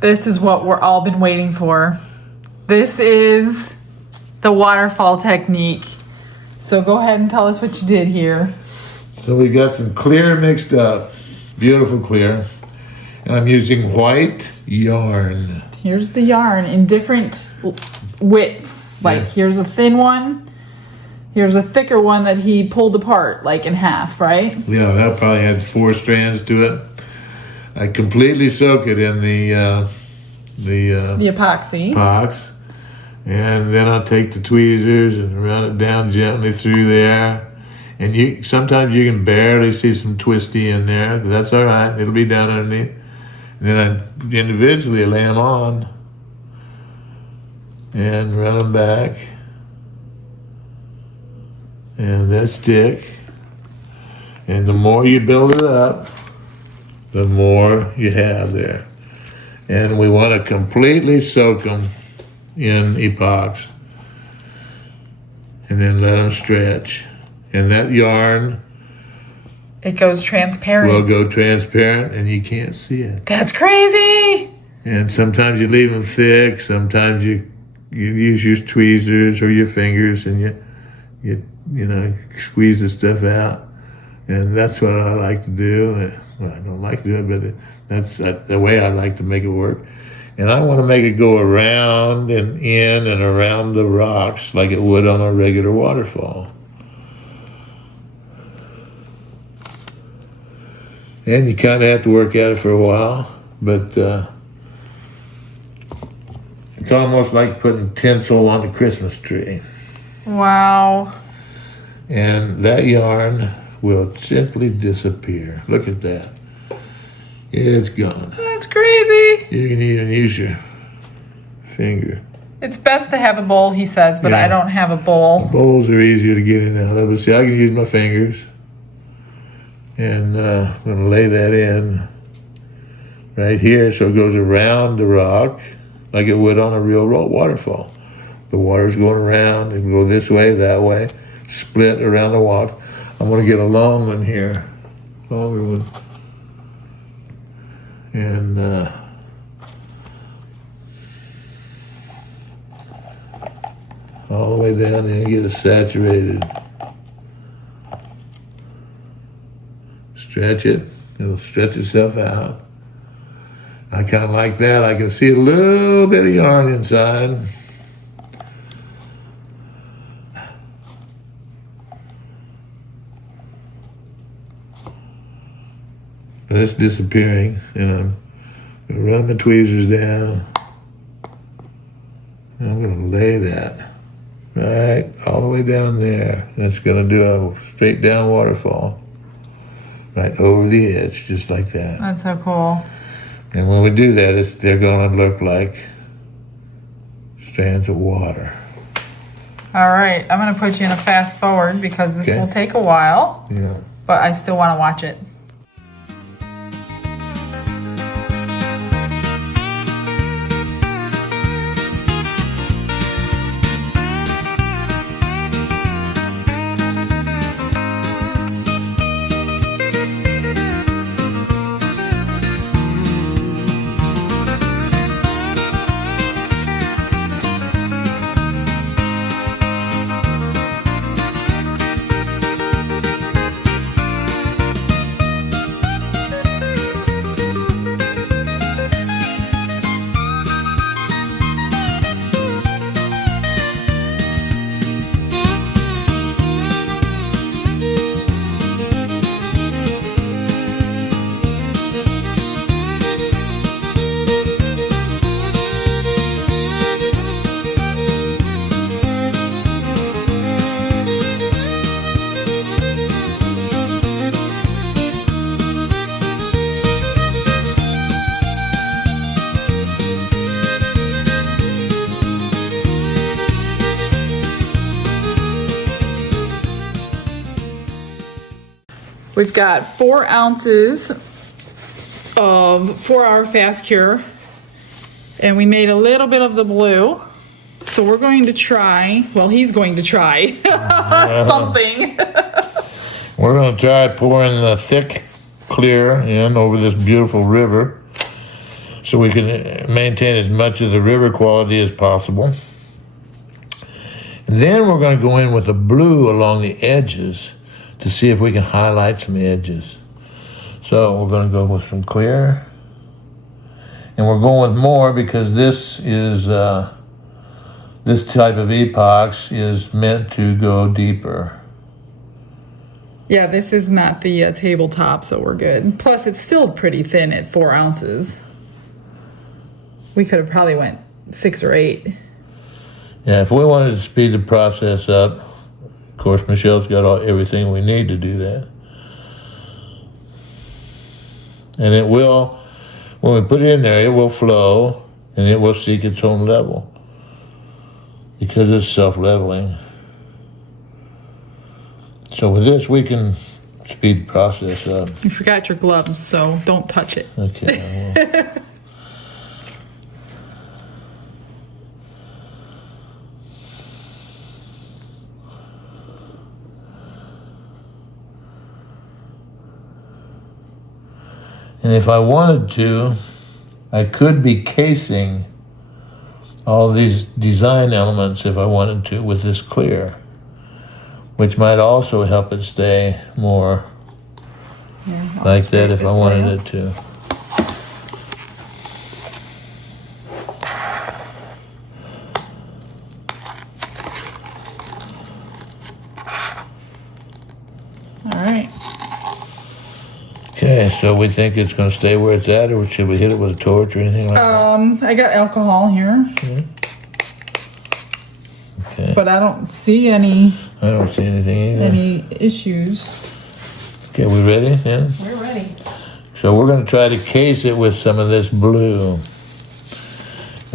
This is what we're all been waiting for. This is the waterfall technique. So go ahead and tell us what you did here. So we got some clear mixed up, beautiful clear. And I'm using white yarn. Here's the yarn in different widths. Like here's a thin one. Here's a thicker one that he pulled apart like in half, right? Yeah, that probably had 4 strands to it. I completely soak it in the epoxy. epox, and then I'll take the tweezers and run it down gently through there. And sometimes you can barely see some twisty in there, but that's all right. It'll be down underneath. And then I individually lay them on and run them back, and they stick. And the more you build it up, the more you have there. And we want to completely soak them in epox and then let them stretch. And that yarn It goes transparent. will go transparent and you can't see it. That's crazy. And sometimes you leave them thick, sometimes you use your tweezers or your fingers and you squeeze the stuff out. And that's what I like to do. Well, I don't like to do it, but that's the way I like to make it work. And I want to make it go around and in and around the rocks like it would on a regular waterfall. And you kind of have to work at it for a while, but it's almost like putting tinsel on a Christmas tree. Wow. And that yarn will simply disappear. Look at that. It's gone. That's crazy. You can even use your finger. It's best to have a bowl, he says, but Yeah. I don't have a bowl. Bowls are easier to get in and out of, but see, I can use my fingers. And I'm going to lay that in right here so it goes around the rock like it would on a real waterfall. The water's going around, it can go this way, that way, split around the rock. I'm going to get a long one here, longer one. And all the way down there, get it saturated. Stretch it, it'll stretch itself out. I kind of like that. I can see a little bit of yarn inside. But it's disappearing, and I'm going to run the tweezers down. And I'm going to lay that right all the way down there. And it's going to do a straight down waterfall. Right over the edge, just like that. That's so cool. And when we do that, they're going to look like strands of water. All right, I'm going to put you in a fast forward because this Okay. will take a while, Yeah. but I still want to watch it. We've got 4 ounces of 4-hour fast cure, and we made a little bit of the blue. So we're going to try, well, he's going to try something. We're going to try pouring the thick clear in over this beautiful river so we can maintain as much of the river quality as possible. And then we're going to go in with the blue along the edges to see if we can highlight some edges. So we're going to go with some clear. And we're going with more because this is this type of epox is meant to go deeper. Yeah, this is not the tabletop, so we're good. Plus, it's still pretty thin at 4 ounces. We could have probably went 6 or 8. Yeah, if we wanted to speed the process up, of course, Michelle's got everything we need to do that. And it will, when we put it in there, it will flow and it will seek its own level because it's self-leveling. So with this, we can speed the process up. You forgot your gloves, so don't touch it. Okay, I will. And if I wanted to, I could be casing all these design elements if I wanted to with this clear, which might also help it stay more like that if I wanted it to. All right. Okay, so we think it's going to stay where it's at, or should we hit it with a torch or anything like that? I got alcohol here. Okay. But I don't see any I don't see anything either. any issues. Okay, we ready then? We're ready. So we're going to try to case it with some of this blue.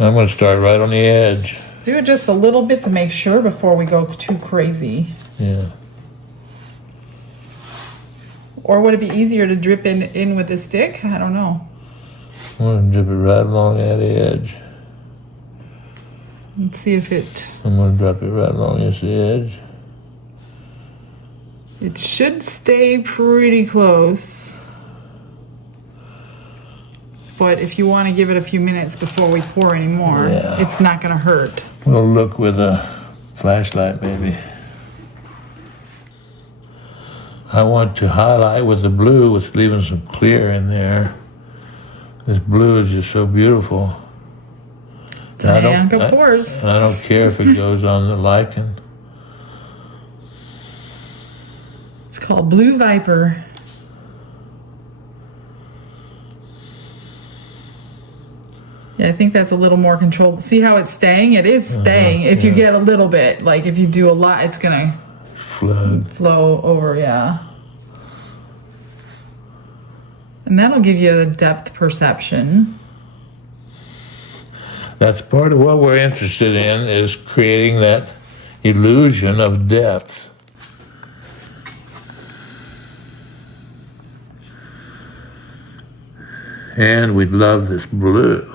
I'm going to start right on the edge. Do it just a little bit to make sure before we go too crazy. Yeah. Or would it be easier to drip in with a stick? I don't know. I'm going to dip it right along that edge. Let's see if it I'm going to drop it right along this edge. it should stay pretty close. But if you want to give it a few minutes before we pour any more, Yeah. it's not going to hurt. We'll look with a flashlight maybe. I want to highlight with the blue, with leaving some clear in there. This blue is just so beautiful. Dianca pours. I don't care if it goes on the lichen. It's called Blue Viper. Yeah, I think that's a little more controllable. See how it's staying? It is staying. If you get a little bit, like if you do a lot, it's gonna flow over, yeah. And that'll give you a depth perception. That's part of what we're interested in, is creating that illusion of depth. And we love this blue.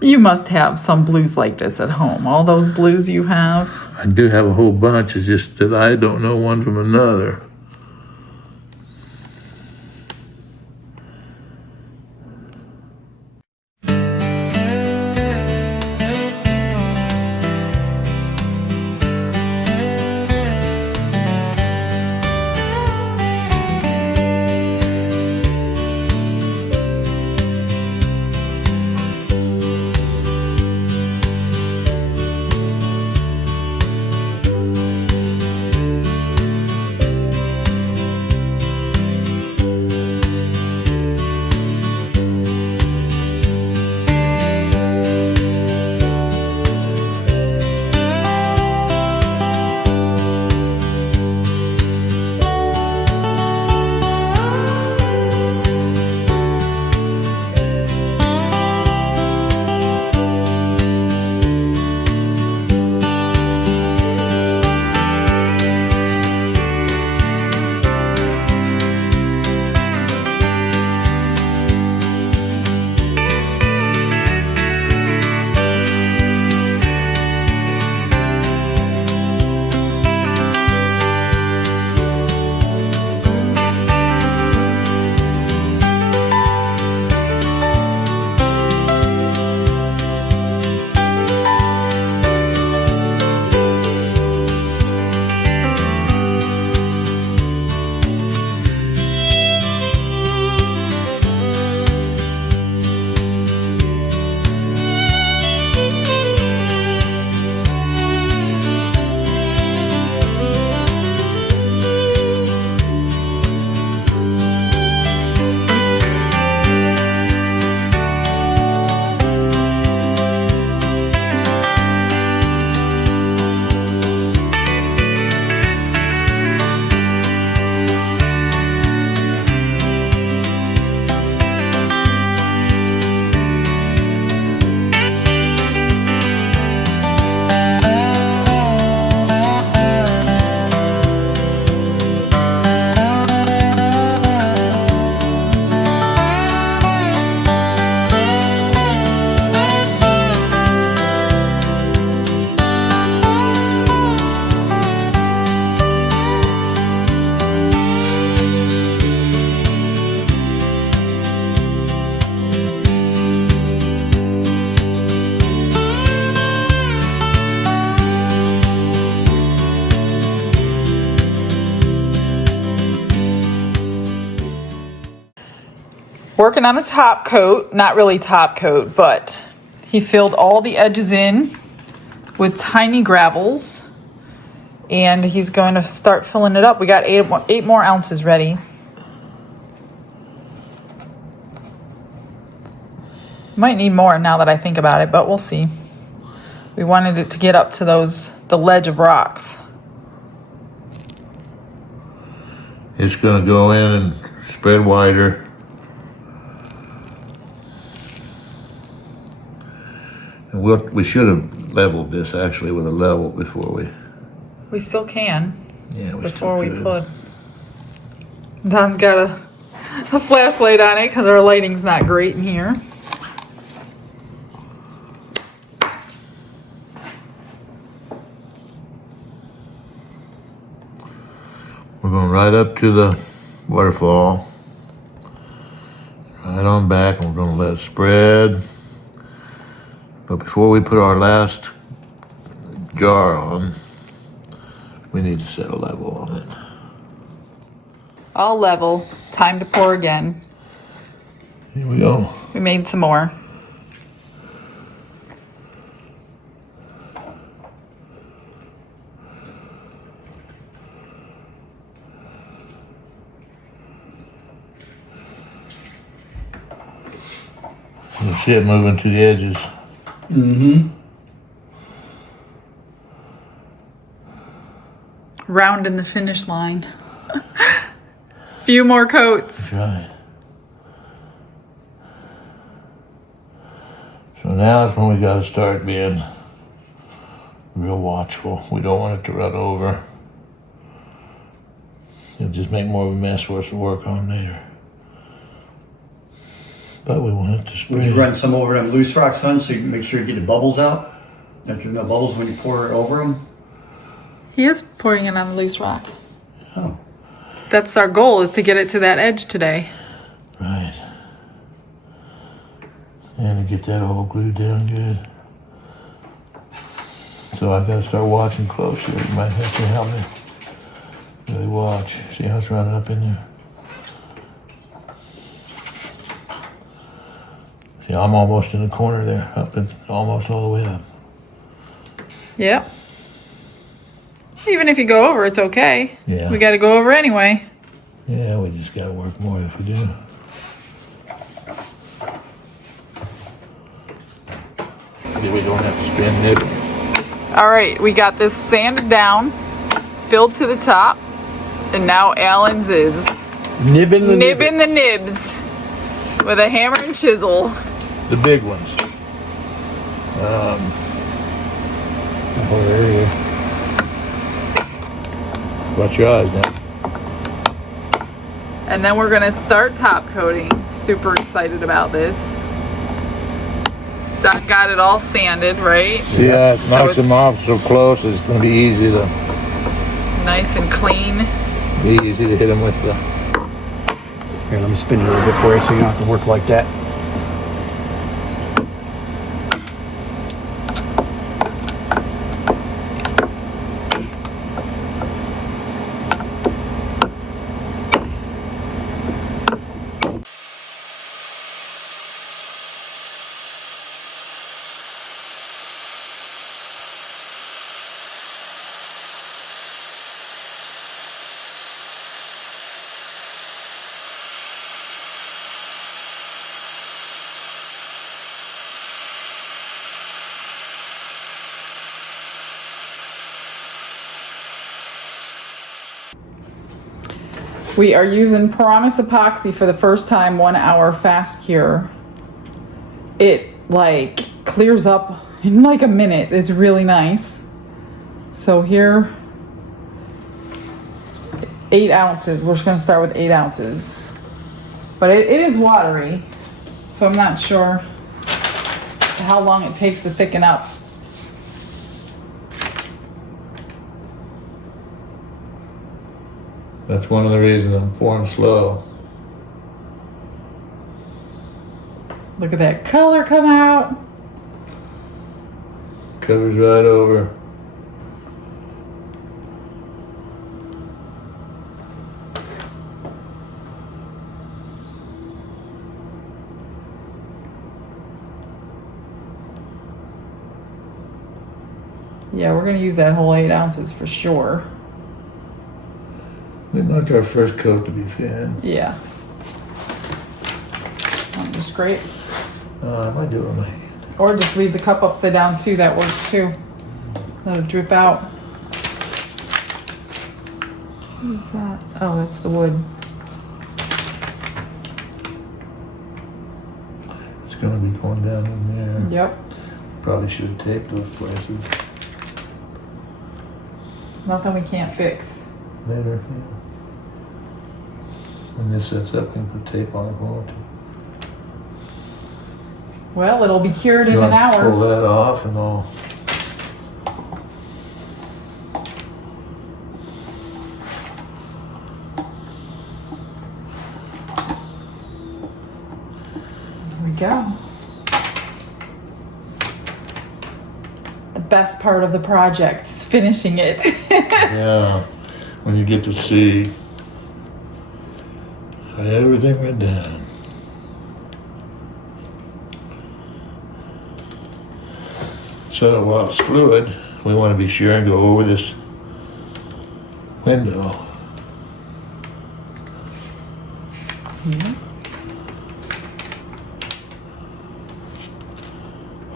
You must have some blues like this at home. All those blues you have. I do have a whole bunch, it's just that I don't know one from another. working on a top coat. Not really top coat, but he filled all the edges in with tiny gravels. And he's going to start filling it up. We got eight more ounces ready. Might need more now that I think about it, but we'll see. We wanted it to get up to the ledge of rocks. It's going to go in and spread wider. And we should have leveled this actually with a level before we. We still can. Yeah, before we put. Don's got a flashlight on it because our lighting's not great in here. We're going right up to the waterfall, right on back, and we're going to let it spread. But before we put our last jar on, we need to set a level on it. All level. Time to pour again. Here we go. We made some more. You see it moving to the edges. Mm-hmm. Rounding the finish line. Few more coats. That's right. So now is when we got to start being real watchful. We don't want it to run over. It'll just make more of a mess for us to work on later. But we want it to spread. Would you run some over them loose rocks, hun, so you can make sure you get the bubbles out? That there's no bubbles when you pour it over them? He is pouring it on the loose rock. Oh. That's our goal, is to get it to that edge today. Right. And to get that all glued down good. So I gotta start watching closer. You might have to help me really watch. See how it's running up in there? See, I'm almost in the corner there, up and almost all the way up. Yep. Even if you go over, it's okay. Yeah. We got to go over anyway. Yeah, we just gotta work more if we do. We don't have to spin it. All right, we got this sanded down, filled to the top, and now Alan's is Nibbing the nibs with a hammer and chisel. The big ones. Oh, there you go. Watch your eyes now. And then we're gonna start top coating. Super excited about this. Don got it all sanded, right? See that? So Knocks them off so close. It's going to be easy to nice and clean. hit them with the. Here, let me spin it a little bit for you so you don't have to work like that. We are using Promise Epoxy for the first time, 1 hour fast cure. It like clears up in like a minute. It's really nice. So here, 8 ounces. We're just gonna start with 8 ounces. But it is watery, so I'm not sure how long it takes to thicken up. That's one of the reasons I'm pouring slow. Look at that color come out. Covers right over. Yeah, we're gonna use that whole 8 ounces for sure. We'd like our first coat to be thin. Yeah. Just scrape. I might do it on my hand. Or just leave the cup upside down too, that works too. Let it drip out. What's that? Oh, that's the wood. It's gonna be going down in there. Yep. Probably should tape those places. Nothing we can't fix. Later, yeah. When this sets up, we can put tape on it if we want to. Well, it'll be cured in You an want to pull hour. that off and I'll... There we go. The best part of the project is finishing it. Yeah, when you get to see how everything went down. So while it's fluid, we want to be sure and go over this window. Yeah.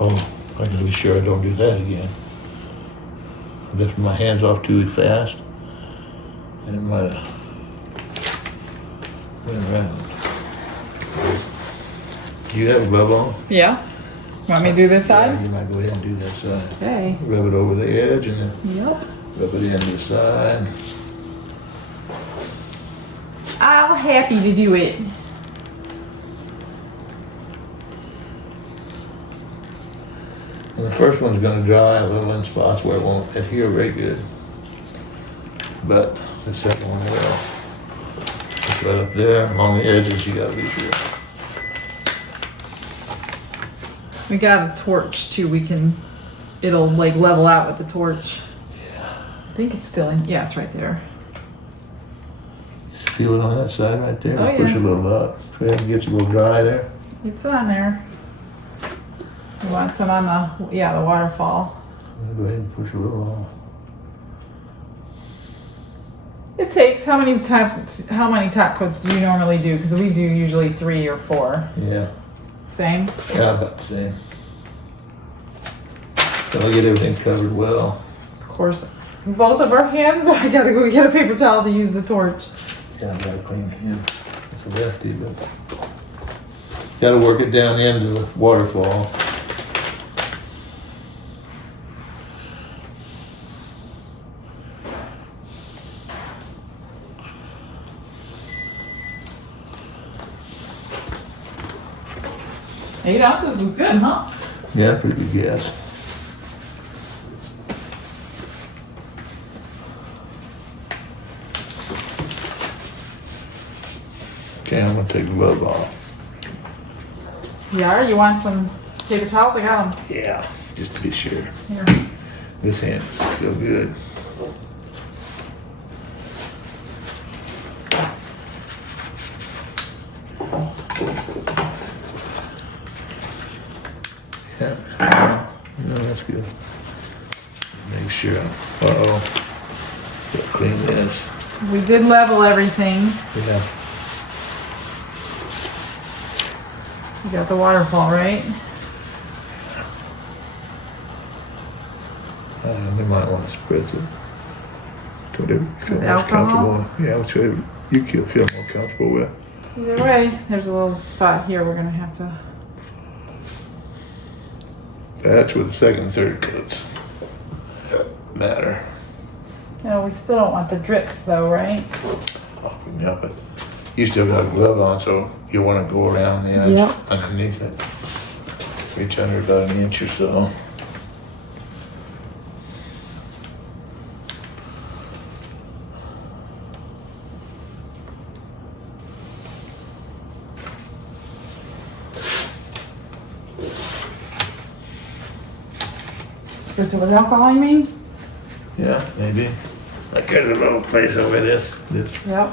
Oh, I gotta be sure I don't do that again. I lift my hands off too fast and it might have went around. Do you have a glove on? Yeah. Want me to do this Yeah, side? you might go ahead and do that side. Okay. Rub it over the edge and then Yep. rub it into the side. I'm happy to do it. And the first one's gonna dry a little in spots where it won't adhere very good. But the second one will. Just right up there, along the edges, you gotta be sure. We got a torch too. It'll like level out with the torch. Yeah. I think it's still in. Yeah, it's right there. Just feel it on that side right there. Oh, Push yeah. a little up. So it gets a little dry there. It's on there. You want some on the waterfall. Go ahead and push a little off. It takes how many top coats do you normally do? Because we do usually 3 or 4. Yeah. Same. Yeah, about the same. So I'll get everything covered well. Of course, both of our hands. I gotta go get a paper towel to use the torch. Yeah, I gotta clean him. It's a lefty, but gotta work it down into the waterfall. Eight ounces was good, huh? Yeah, pretty good guess. Okay, I'm gonna take the glove off. Yeah. You want some paper towels? I got them. Yeah, just to be sure. Here. This hand is still good. Yeah, no, that's good. Make sure. Uh-oh. Gotta clean this. We did level everything. Yeah. You got the waterfall, right? They might want to spritz it. Whatever you feel With most alcohol? comfortable. Yeah, whichever you feel more comfortable with. Either way, there's a little spot here we're gonna have to. That's where the second and third coats matter. No, we still don't want the drips though, right? Oh, we can help it. You still got a glove on, so you want to go around the edge Yep. underneath it. Reach under about an inch or so. Spritz it with alcohol, you mean? Yeah, maybe. Like there's a little place over this. Yep.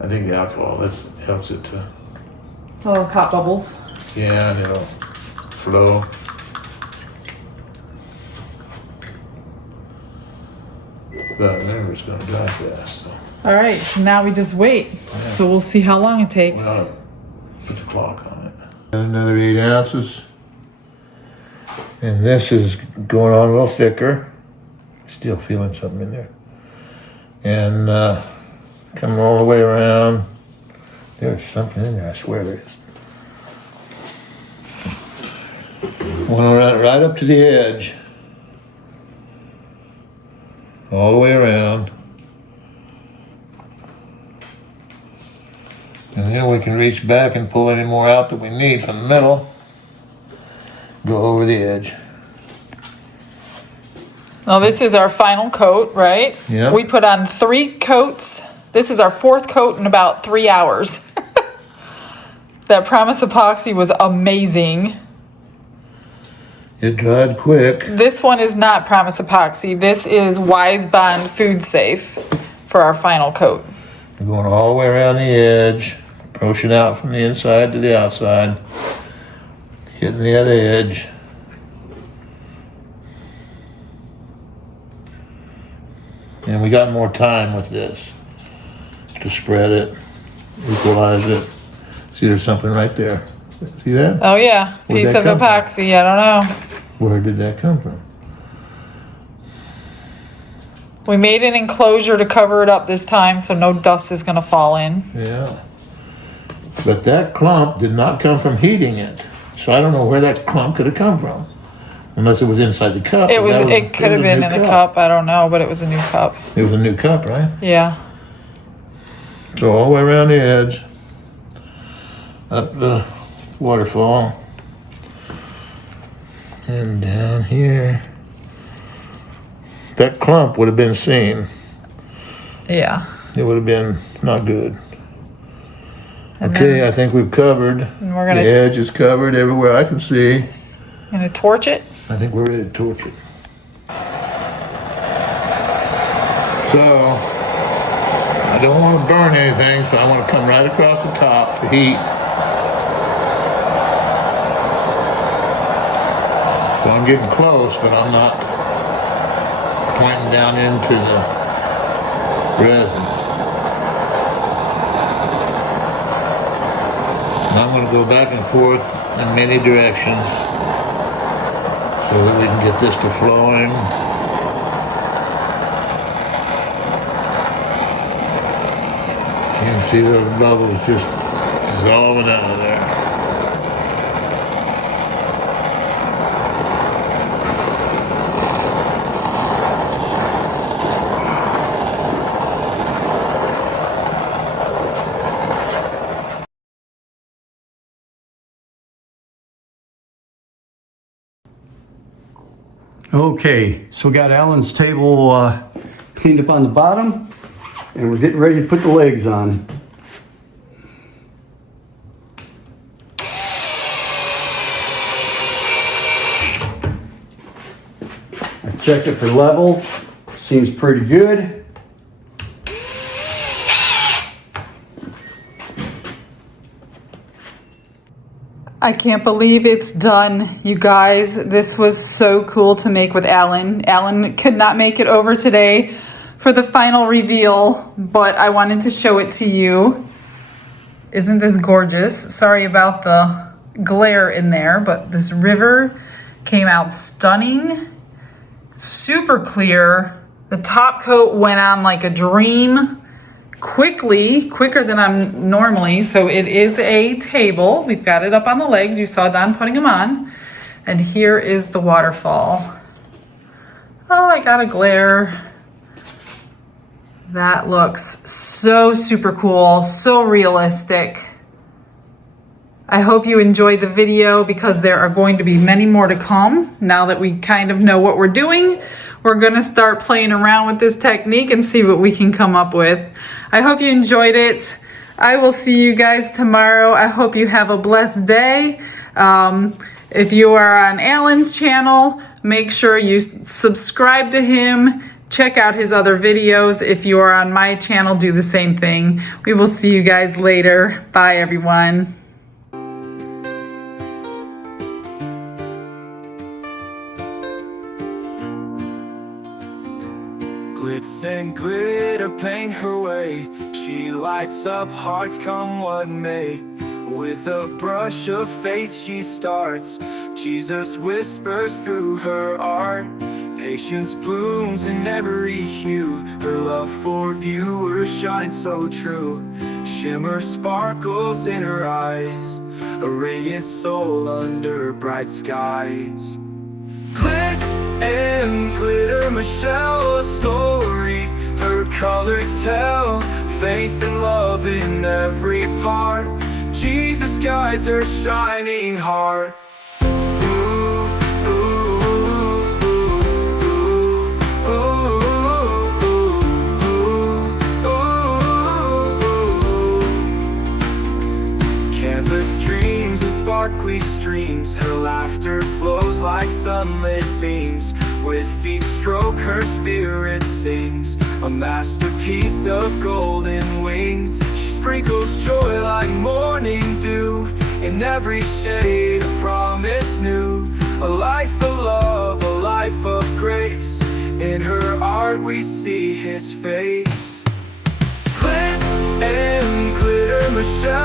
I think the alcohol helps it to. Little hot bubbles. Yeah, and it'll flow. But remember, it's gonna dry fast. So. All right, so now we just wait. Yeah. So we'll see how long it takes. Well, put the clock on it. Another 8 ounces. And this is going on a little thicker. Still feeling something in there. And coming all the way around. There's something in there, I swear there is. Going right up to the edge. All the way around. And then we can reach back and pull any more out that we need from the middle. Go over the edge. Now this is our final coat, right? Yeah. We put on 3 coats. This is our 4th coat in about 3 hours. That Promise epoxy was amazing. It dried quick. This one is not Promise epoxy. This is Wise Bond Food Safe for our final coat. We're going all the way around the edge, approaching out from the inside to the outside, hitting the other edge. And we got more time with this to spread it, equalize it. See, there's something right there. See that? Oh yeah, piece of epoxy. I don't know. Where did that come from? We made an enclosure to cover it up this time so no dust is gonna fall in. Yeah. But that clump did not come from heating it. So I don't know where that clump could have come from. Unless it was inside the cup. It could have been in the cup. I don't know, but it was a new cup. It was a new cup, right? Yeah. So all the way around the edge, up the waterfall, and down here. That clump would have been seen. Yeah. It would have been not good. And okay, then, I think we've covered. And we're gonna, the edge is covered everywhere I can see. Gonna torch it? I think we're ready to torch it. So, I don't want to burn anything, so I want to come right across the top, the heat. So I'm getting close, but I'm not pointing down into the resin. And I'm going to go back and forth in many directions so that we can get this to flowing. You can see those bubbles just dissolving out of there. Okay, so we got Alan's table cleaned up on the bottom, and we're getting ready to put the legs on. I checked it for level, seems pretty good. I can't believe it's done, you guys. This was so cool to make with Alan. Alan could not make it over today for the final reveal, but I wanted to show it to you. Isn't this gorgeous? Sorry about the glare in there, but this river came out stunning, super clear. The top coat went on like a dream. Quicker than I'm normally. So it is a table. We've got it up on the legs. You saw Don putting them on. And here is the waterfall. Oh, I got a glare. That looks so super cool, so realistic. I hope you enjoyed the video because there are going to be many more to come. Now that we kind of know what we're doing, we're gonna start playing around with this technique and see what we can come up with. I hope you enjoyed it. I will see you guys tomorrow. I hope you have a blessed day. If you are on Alan's channel, make sure you subscribe to him. Check out his other videos. If you are on my channel, do the same thing. We will see you guys later. Bye, everyone. glitz and glitter paint her way. She lights up hearts come what may. With a brush of faith she starts. Jesus whispers through her art. Patience blooms in every hue. Her love for viewers shines so true. Shimmer sparkles in her eyes. A radiant soul under bright skies. Glitz and glitter, Michelle, a story. Her colors tell faith and love in every part. Jesus guides her shining heart. Sparkly streams, her laughter flows like sunlit beams. With each stroke her spirit sings, a masterpiece of golden wings. She sprinkles joy like morning dew, in every shade a promise new. A life of love, a life of grace, in her art we see his face. Glitz and glitter, Michelle,